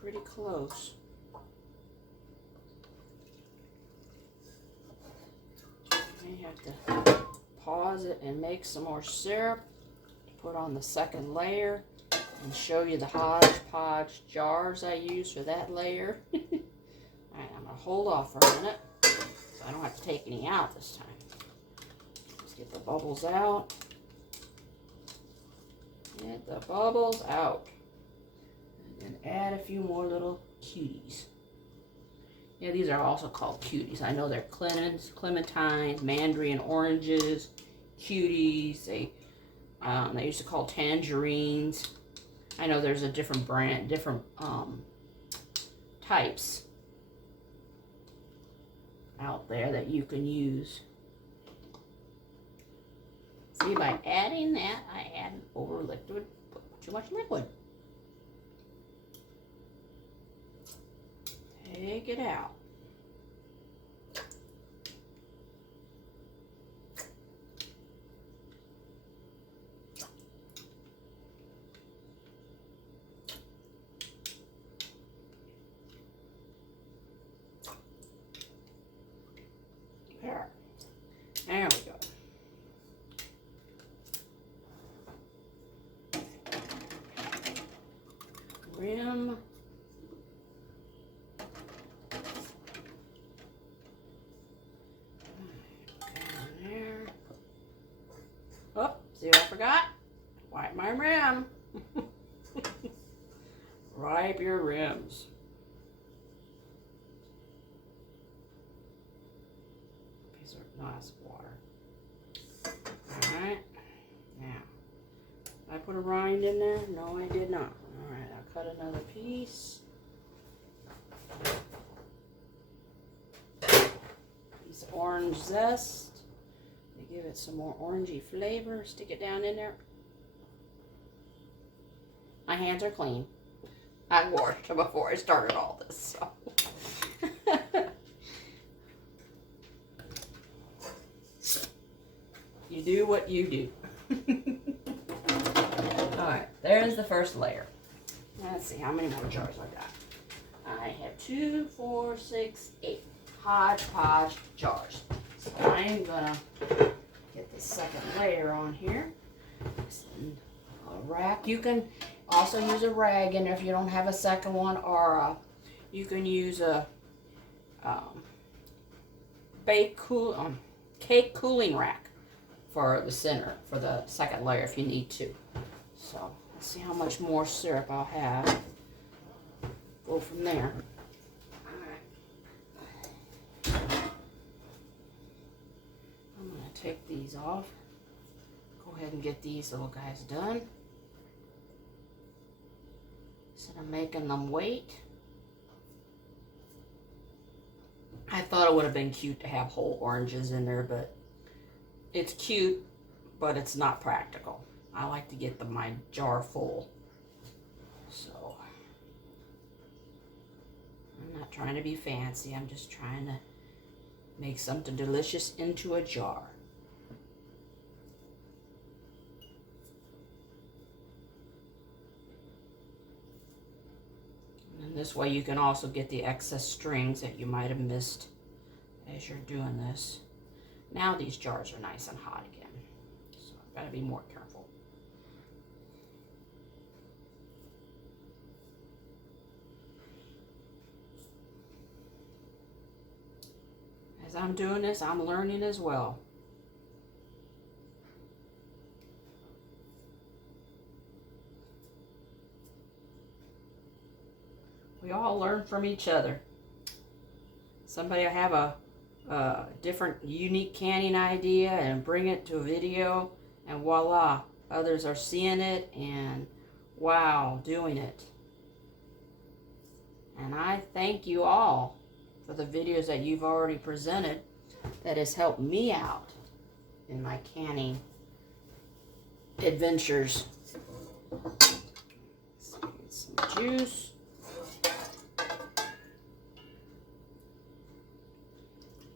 Pretty close. You have to pause it and make some more syrup. Put on the second layer and show you the hodgepodge jars I use for that layer. Alright, I'm going to hold off for a minute so I don't have to take any out this time. Let's get the bubbles out. Get the bubbles out. And then add a few more little cuties. Yeah, these are also called cuties. I know they're clementines, mandarin oranges, cuties. They used to call tangerines. I know there's a different brand, different types out there that you can use. See, by adding that, I add over liquid, too much liquid. Take it out. There we go. Rim. There. Oh, see what I forgot? Wipe my rim. Wipe your rims. Piece of glass of water. Alright. Now, did I put a rind in there? No, I did not. Alright, I'll cut another piece. Piece of orange zest. To give it some more orangey flavor. Stick it down in there. My hands are clean. I washed them before I started all this, so. You do what you do. Alright, there's the first layer. Let's see how many more jars I got. I have 2, 4, 6, 8 hodgepodge jars. So I'm gonna get the second layer on here. A rack. You can also use a rag in there if you don't have a second one, or you can use a cake cooling rack for the center, for the second layer if you need to. So let's see how much more syrup I'll have. Go from there. Alright. I'm going to take these off. Go ahead and get these little guys done. Instead of making them wait. I thought it would have been cute to have whole oranges in there, but it's cute, but it's not practical. I like to get my jar full. So, I'm not trying to be fancy. I'm just trying to make something delicious into a jar. And this way you can also get the excess strings that you might have missed as you're doing this. Now these jars are nice and hot again, so I've got to be more careful. As I'm doing this, I'm learning as well. We We all learn from each other. Somebody will have a different, unique canning idea and bring it to a video, and voila, others are seeing it and wow, doing it. And I thank you all for the videos that you've already presented that has helped me out in my canning adventures. Let's get some juice.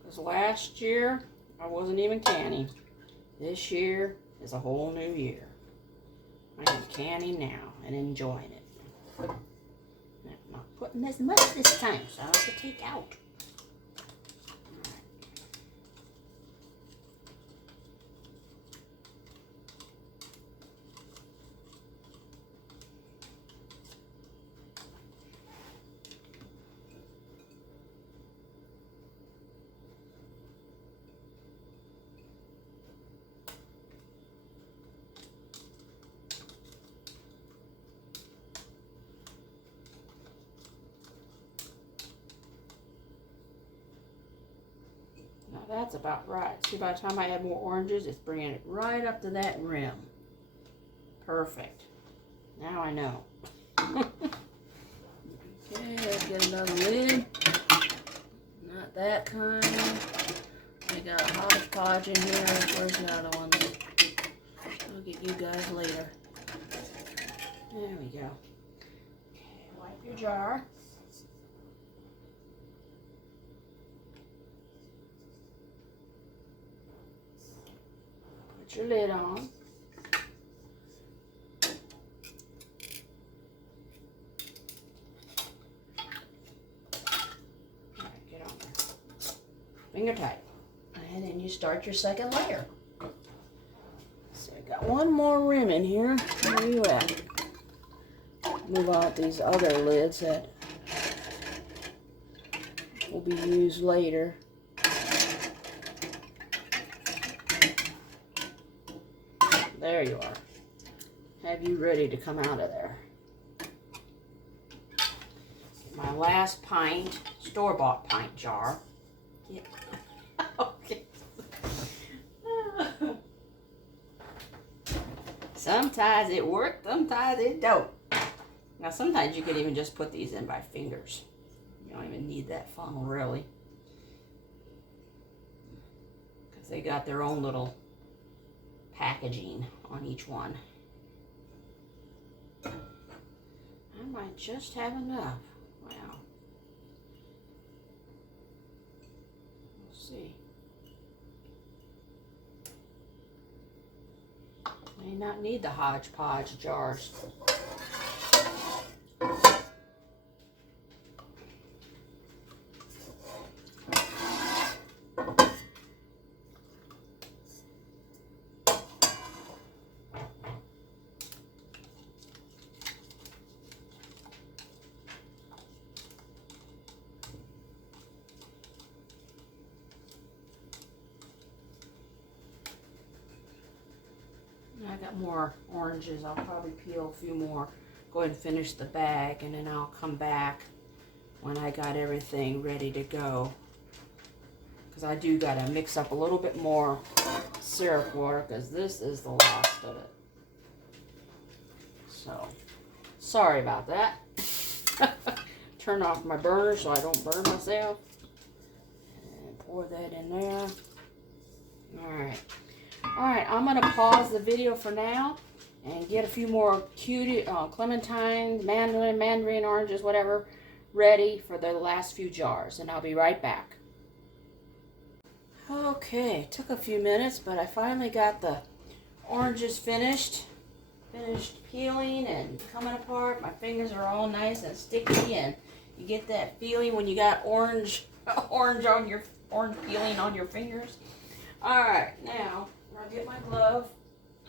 Because last year I wasn't even canning. This year is a whole new year. I am canning now and enjoying it. I'm not putting as much this time, so I have to take out. Now that's about right. See, by the time I add more oranges, it's bringing it right up to that rim. Perfect. Now I know. Okay, let's get another lid. Not that kind. I got a hodgepodge in here. Where's the other one? I'll get you guys later. There we go. Okay, wipe your jar. Put your lid on. Alright, get on there. Finger tight. And then you start your second layer. So I got one more rim in here. Where are you at? Move out these other lids that will be used later. There you are. Have you ready to come out of there? Get my last pint, store-bought pint jar. Yeah. Okay. Sometimes it works, sometimes it don't. Now sometimes you could even just put these in by fingers. You don't even need that funnel really. Because they got their own little packaging on each one. I might just have enough. Wow. We'll see. May not need the hodgepodge jars. I got more oranges. I'll probably peel a few more. Go ahead and finish the bag, and then I'll come back when I got everything ready to go. Because I do got to mix up a little bit more syrup water, because this is the last of it. So, sorry about that. Turn off my burner so I don't burn myself. And pour that in there. Alright. Alright, I'm going to pause the video for now and get a few more cutie, clementines, mandarin, oranges, whatever, ready for the last few jars. And I'll be right back. Okay, took a few minutes, but I finally got the oranges finished peeling and coming apart. My fingers are all nice and sticky, and you get that feeling when you got orange peeling on your fingers. Alright, now I'll get my glove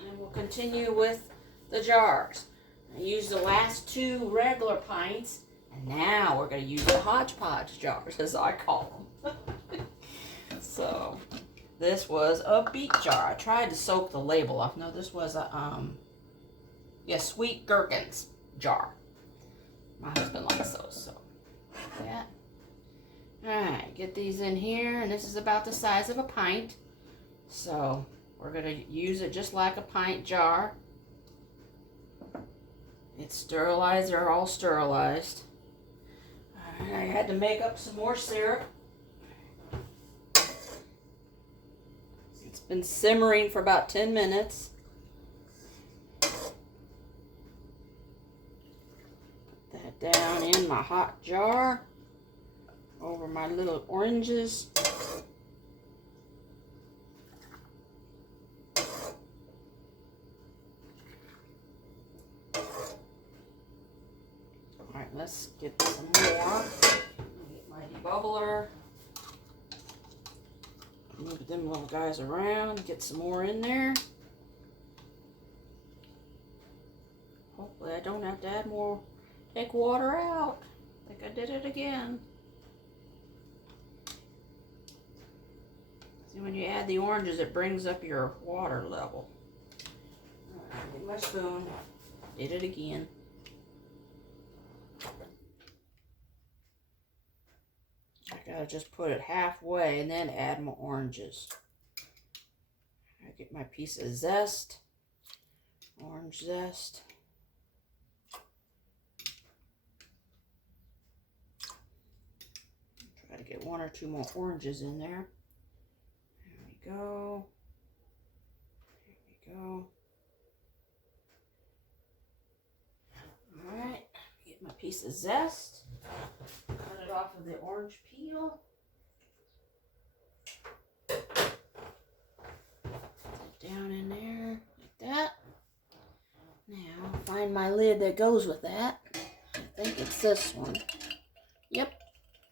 and we'll continue with the jars. I used the last two regular pints, and now we're going to use the hodgepodge jars, as I call them. So, this was a beet jar. I tried to soak the label off. No, this was a, sweet gherkins jar. My husband likes those, so Like that. Alright, get these in here, and this is about the size of a pint. So we're going to use it just like a pint jar. It's sterilized, they're all sterilized. Alright, I had to make up some more syrup. It's been simmering for about 10 minutes. Put that down in my hot jar over my little oranges. Alright, let's get some more. Get my debubbler. Move them little guys around, get some more in there. Hopefully I don't have to add more, take water out. I think I did it again. See, when you add the oranges, it brings up your water level. Alright, get my spoon. Did it again. I gotta just put it halfway and then add my oranges. I get my piece of zest, orange zest. Try to get 1 or 2 more oranges in there. There we go. There we go. Alright, get my piece of zest. Cut it off of the orange peel. Put it down in there like that. Now find my lid that goes with that. I think it's this one. Yep,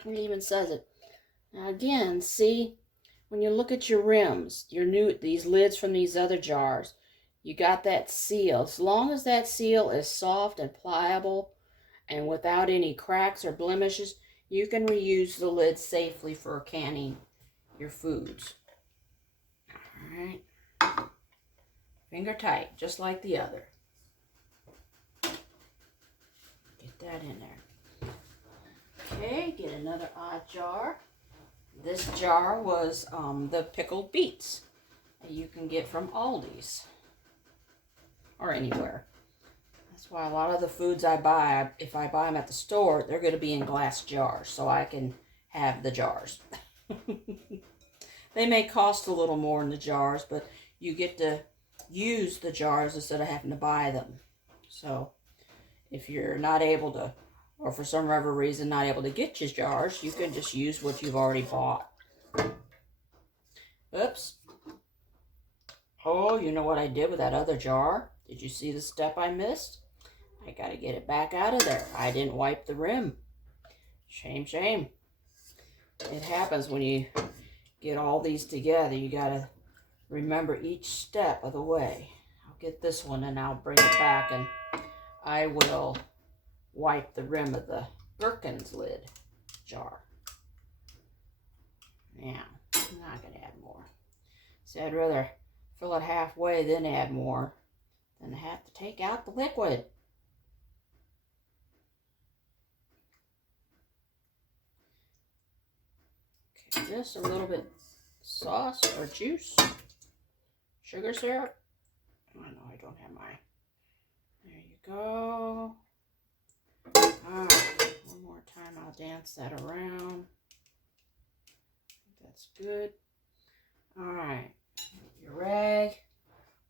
it even says it. Now again, see, when you look at your rims, these lids from these other jars, you got that seal. As long as that seal is soft and pliable and without any cracks or blemishes, you can reuse the lid safely for canning your foods. Alright. Finger tight, just like the other. Get that in there. Okay, get another odd jar. This jar was the pickled beets that you can get from Aldi's or anywhere. That's why a lot of the foods I buy, if I buy them at the store, they're going to be in glass jars so I can have the jars. They may cost a little more in the jars, but you get to use the jars instead of having to buy them. So if you're not able to, or for some other reason not able to get your jars, you can just use what you've already bought. Oops. Oh, you know what I did with that other jar? Did you see the step I missed? I gotta get it back out of there. I didn't wipe the rim. Shame, shame. It happens when you get all these together. You gotta remember each step of the way. I'll get this one and I'll bring it back and I will wipe the rim of the Gherkins lid jar. Now, I'm not going to add more. See, I'd rather fill it halfway then add more than have to take out the liquid. Okay, just a little bit sauce or juice, sugar syrup. Oh no, I don't have mine. There you go. Alright, one more time I'll dance that around. That's good. Alright, your rag,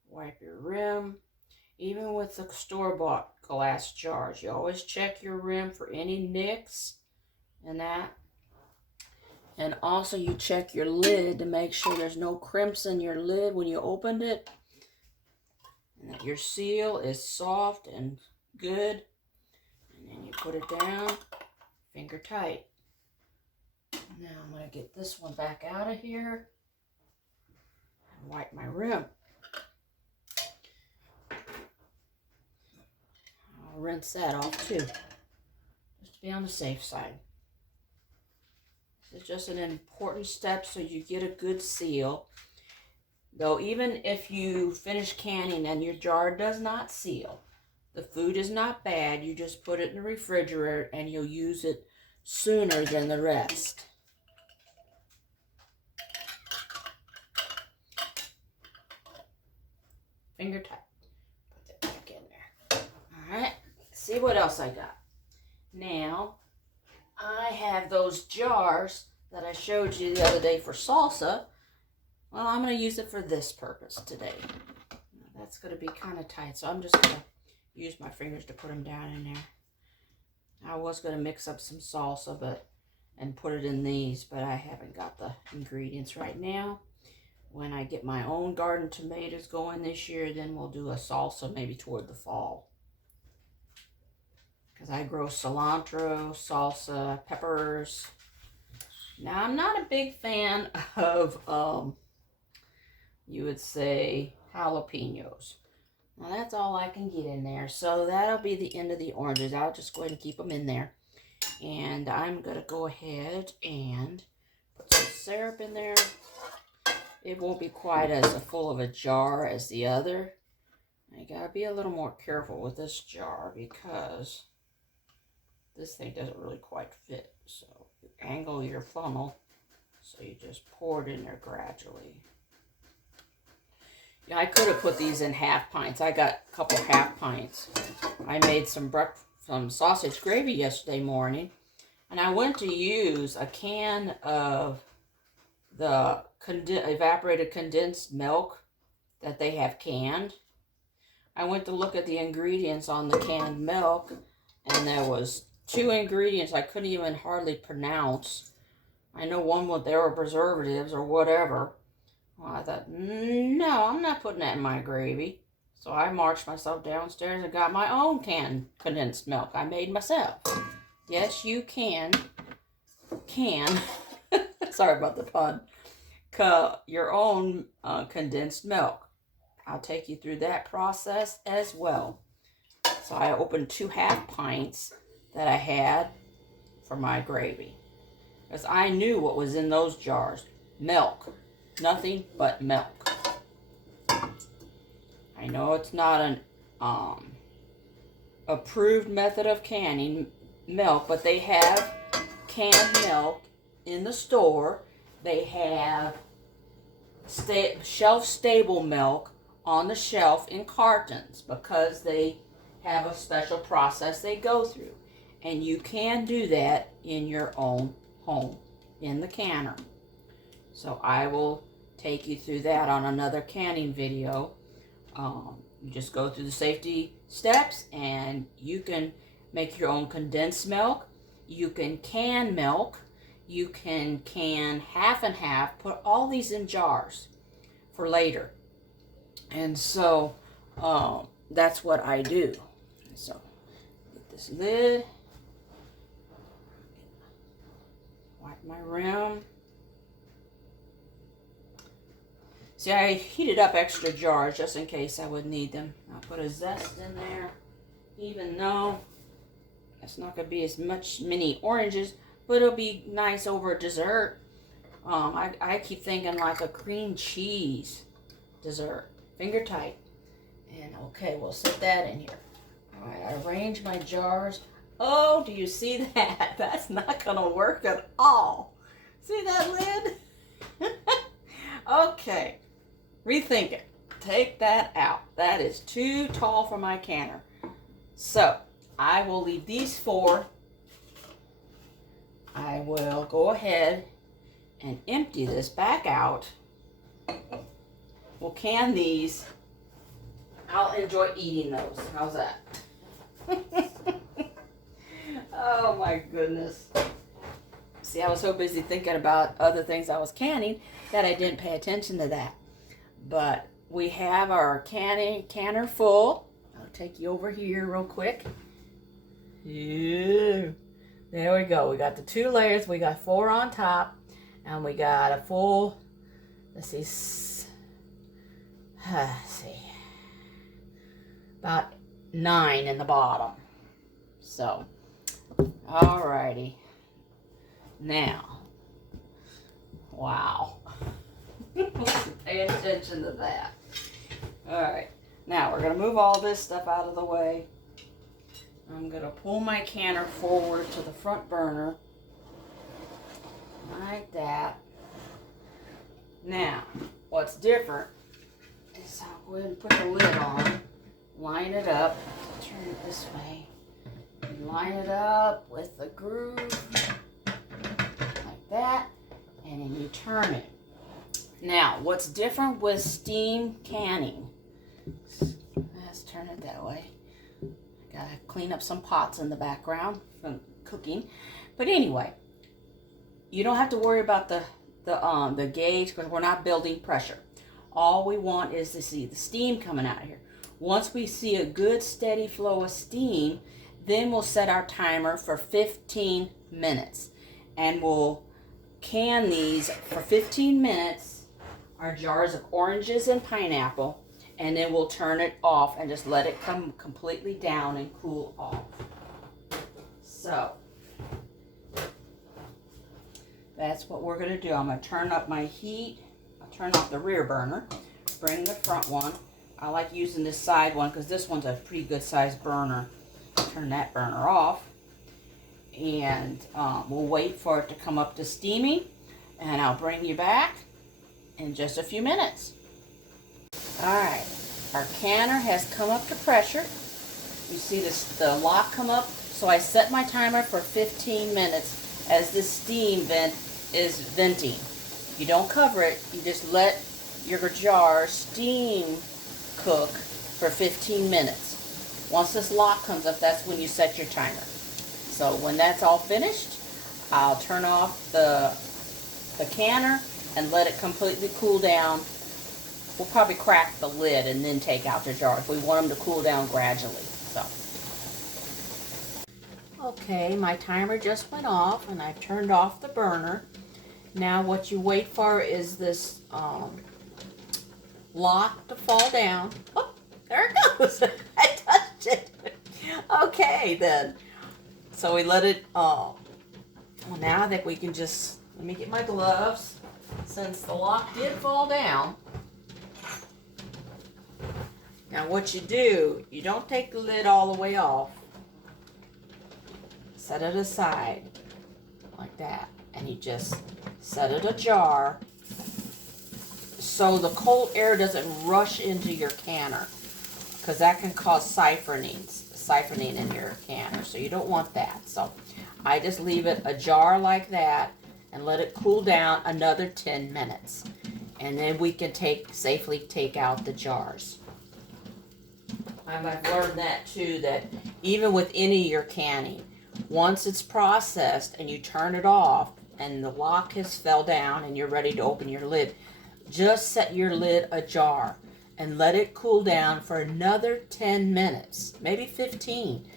wipe your rim. Even with the store-bought glass jars, you always check your rim for any nicks and that. And also you check your lid to make sure there's no crimps in your lid when you opened it. And that your seal is soft and good. And then you put it down, finger tight. Now I'm going to get this one back out of here and wipe my rim. I'll rinse that off too, just to be on the safe side. This is just an important step so you get a good seal. Though even if you finish canning and your jar does not seal, the food is not bad. You just put it in the refrigerator and you'll use it sooner than the rest. Finger tight. Put that back in there. All right. See what else I got. Now, I have those jars that I showed you the other day for salsa. Well, I'm going to use it for this purpose today. That's going to be kind of tight, so I'm just going to use my fingers to put them down in there. I was going to mix up some salsa and put it in these, but I haven't got the ingredients right now. When I get my own garden tomatoes going this year, then we'll do a salsa maybe toward the fall. Because I grow cilantro, salsa, peppers. Now, I'm not a big fan of, you would say, jalapenos. Now, that's all I can get in there. So, that'll be the end of the oranges. I'll just go ahead and keep them in there. And I'm going to go ahead and put some syrup in there. It won't be quite as full of a jar as the other. I got to be a little more careful with this jar because this thing doesn't really quite fit. So, you angle your funnel so you just pour it in there gradually. Yeah, I could have put these in half pints. I got a couple half pints. I made some sausage gravy yesterday morning, and I went to use a can of the evaporated condensed milk that they have canned. I went to look at the ingredients on the canned milk, and there was 2 ingredients I couldn't even hardly pronounce. I know one was there were preservatives or whatever. Well, I thought, no, I'm not putting that in my gravy. So I marched myself downstairs and got my own canned condensed milk I made myself. Yes, you can, sorry about the pun, your own condensed milk. I'll take you through that process as well. So I opened 2 half pints that I had for my gravy. Because I knew what was in those jars. Milk. Nothing but milk. I know it's not an approved method of canning milk, but they have canned milk in the store. They have shelf-stable milk on the shelf in cartons because they have a special process they go through. And you can do that in your own home, in the canner. So I will take you through that on another canning video. You just go through the safety steps and you can make your own condensed milk. You can can milk. You can can half and half. Put all these in jars for later. And so that's what I do. So get this lid. Wipe my rim. See, I heated up extra jars just in case I would need them. I'll put a zest in there, even though it's not going to be as many oranges, but it'll be nice over dessert. I keep thinking like a cream cheese dessert. Finger tight. And okay, we'll set that in here. All right, I arrange my jars. Oh, do you see that? That's not going to work at all. See that lid? Okay. Rethink it. Take that out. That is too tall for my canner. So, I will leave these 4. I will go ahead and empty this back out. We'll can these. I'll enjoy eating those. How's that? Oh my goodness. See, I was so busy thinking about other things I was canning that I didn't pay attention to that. But we have our canner full. I'll take you over here real quick. Yeah. There we go. We got the 2 layers. We got 4 on top. And we got a full, let's see, about 9 in the bottom. So, alrighty. Now, wow. Pay attention to that. Alright, now we're going to move all this stuff out of the way. I'm going to pull my canner forward to the front burner Like that. Now, what's different is I'll go ahead and put the lid on, line it up, turn it this way. You line it up with the groove, like that, and then you turn it. Now, what's different with steam canning, let's turn it that way. Gotta clean up some pots in the background from cooking. But anyway, you don't have to worry about the gauge because we're not building pressure. All we want is to see the steam coming out of here. Once we see a good steady flow of steam, then we'll set our timer for 15 minutes. And we'll can these for 15 minutes, our jars of oranges and pineapple, and then we'll turn it off and just let it come completely down and cool off. So that's what we're going to do. I'm going to turn up my heat. I'll turn off the rear burner, bring the front one. I like using this side one because this one's a pretty good sized burner. Turn that burner off. And we'll wait for it to come up to steaming. And I'll bring you back in just a few minutes. Alright, our canner has come up to pressure. You see the lock come up. So I set my timer for 15 minutes as this steam vent is venting. You don't cover it, you just let your jar steam cook for 15 minutes. Once this lock comes up, that's when you set your timer. So when that's all finished, I'll turn off the canner and let it completely cool down. We'll probably crack the lid and then take out the jar if we want them to cool down gradually. So. Okay, my timer just went off and I've turned off the burner. Now what you wait for is this lock to fall down. Oh, there it goes. I touched it. Okay then. So we let it, well now I think we can just, let me get my gloves. Since the lock did fall down. Now what you do, you don't take the lid all the way off. Set it aside like that, and you just set it ajar so the cold air doesn't rush into your canner, because that can cause siphoning in your canner, so you don't want that. So I just leave it ajar like that and let it cool down another 10 minutes, and then we can safely take out the jars. I've learned that too, that even with any of your canning, once it's processed and you turn it off and the lock has fell down and you're ready to open your lid, just set your lid ajar and let it cool down for another 10 minutes, maybe 15.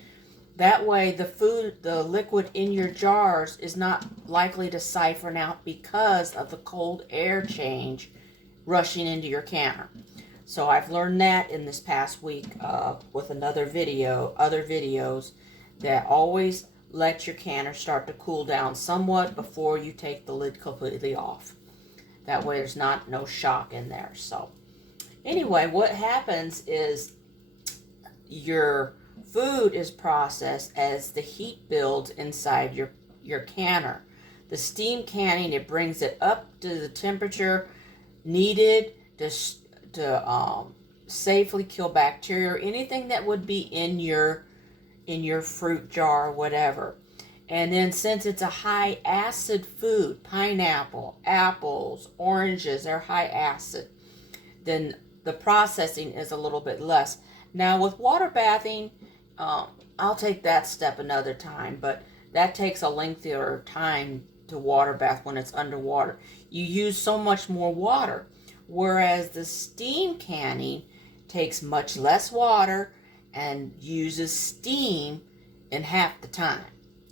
That way the liquid in your jars is not likely to siphon out because of the cold air change rushing into your canner. So I've learned that in this past week with other videos, that always let your canner start to cool down somewhat before you take the lid completely off. That way there's no shock in there. So anyway, what happens is your food is processed as the heat builds inside your canner. The steam canning, it brings it up to the temperature needed to safely kill bacteria or anything that would be in your fruit jar or whatever. And then since it's a high acid food, pineapple, apples, oranges, they're high acid, then the processing is a little bit less. Now with water bathing, I'll take that step another time, but that takes a lengthier time to water bath when it's underwater. You use so much more water, whereas the steam canning takes much less water and uses steam in half the time.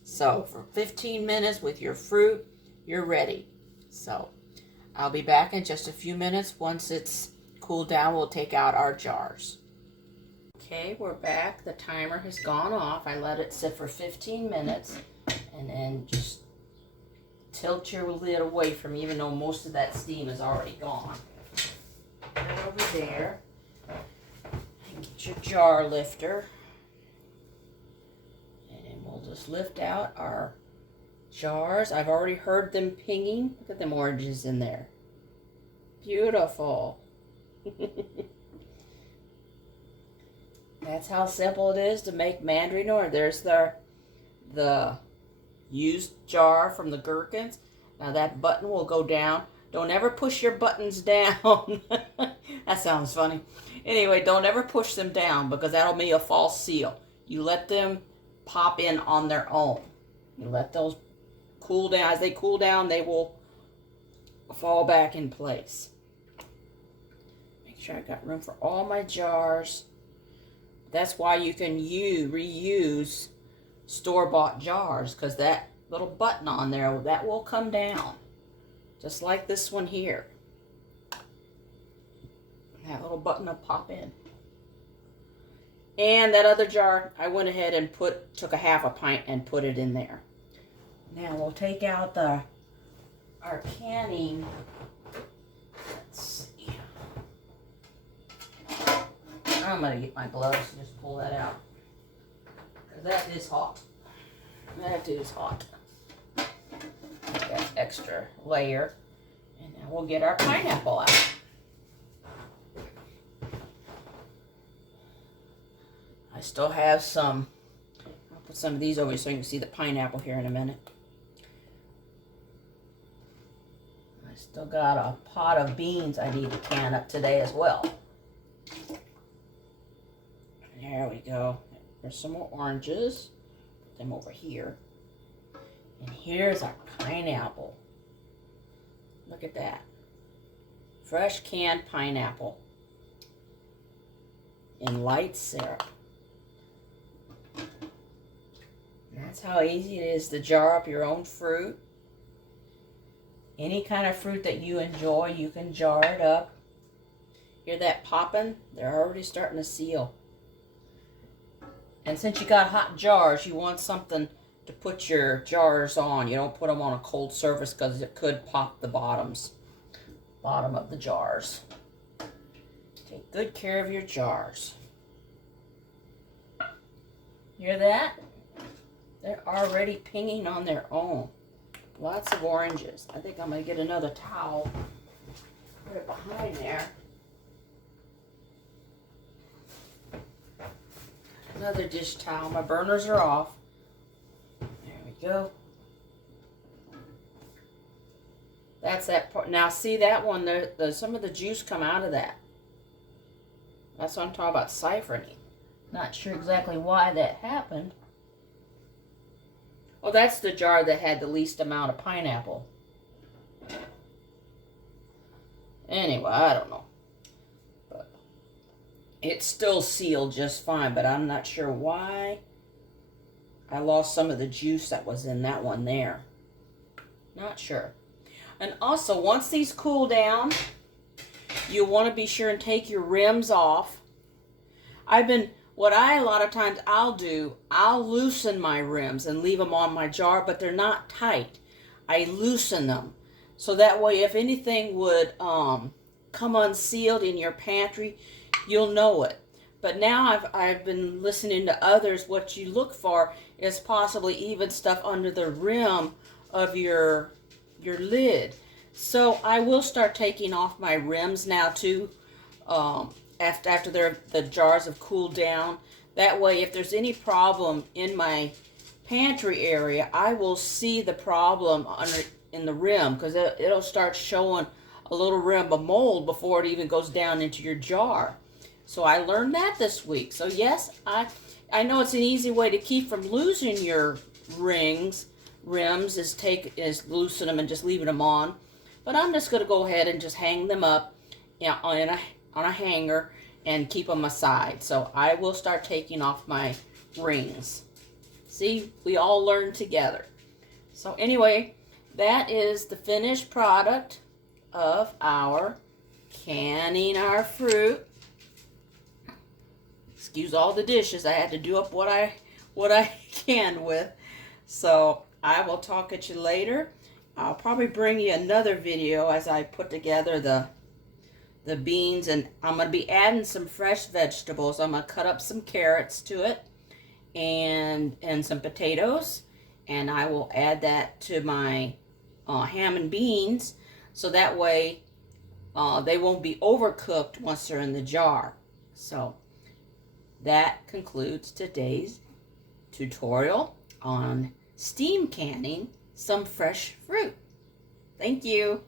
So for 15 minutes with your fruit, you're ready. So I'll be back in just a few minutes. Once it's cooled down, we'll take out our jars. Okay, we're back. The timer has gone off. I let it sit for 15 minutes and then just tilt your lid away from you, even though most of that steam is already gone. Right over there. And get your jar lifter. And then we'll just lift out our jars. I've already heard them pinging. Look at them oranges in there. Beautiful. That's how simple it is to make mandarin orange. There's the used jar from the gherkins. Now that button will go down. Don't ever push your buttons down. That sounds funny. Anyway, don't ever push them down because that'll be a false seal. You let them pop in on their own. You let those cool down. As they cool down, they will fall back in place. Make sure I got room for all my jars. That's why you can reuse store-bought jars, because that little button on there, that will come down. Just like this one here. That little button will pop in. And that other jar, I went ahead and took a half a pint and put it in there. Now we'll take out our canning. Let's see. I'm going to get my gloves and just pull that out. Because that is hot. That is hot. That extra layer. And now we'll get our pineapple out. I still have some. I'll put some of these over so you can see the pineapple here in a minute. I still got a pot of beans I need to can up today as well. There we go. There's some more oranges. Put them over here. And here's our pineapple. Look at that. Fresh canned pineapple in light syrup. And that's how easy it is to jar up your own fruit. Any kind of fruit that you enjoy, you can jar it up. Hear that popping? They're already starting to seal. And since you got hot jars, you want something to put your jars on. You don't put them on a cold surface because it could pop the bottom of the jars. Take good care of your jars. Hear that? They're already pinging on their own. Lots of oranges. I think I'm going to get another towel. Put it behind there. Another dish towel. My burners are off. There we go. That's that part. Now see that one, some of the juice come out of that. That's what I'm talking about, siphoning. Not sure exactly why that happened. Oh, that's the jar that had the least amount of pineapple. Anyway, I don't know. But it's still sealed just fine, but I'm not sure why I lost some of the juice that was in that one there. Not sure. And also, once these cool down, you want to be sure and take your rims off. What a lot of times I'll do, I'll loosen my rims and leave them on my jar, but they're not tight. I loosen them. So that way, if anything would come unsealed in your pantry, you'll know it. But now I've been listening to others. What you look for is possibly even stuff under the rim of your lid. So I will start taking off my rims now too. After the jars have cooled down. That way, if there's any problem in my pantry area, I will see the problem in the rim, because it'll start showing a little rim of mold before it even goes down into your jar. So I learned that this week. So yes, I know it's an easy way to keep from losing your rims is loosen them and just leaving them on. But I'm just going to go ahead and just hang them up on a hanger and keep them aside. So I will start taking off my rings. See, we all learn together. So anyway, that is the finished product of our canning our fruit. Excuse all the dishes. I had to do up what I can with. So I will talk at you later. I'll probably bring you another video as I put together the beans, and I'm going to be adding some fresh vegetables. I'm going to cut up some carrots to it and some potatoes, and I will add that to my ham and beans, so that way they won't be overcooked once they're in the jar. So that concludes today's tutorial on steam canning some fresh fruit. Thank you.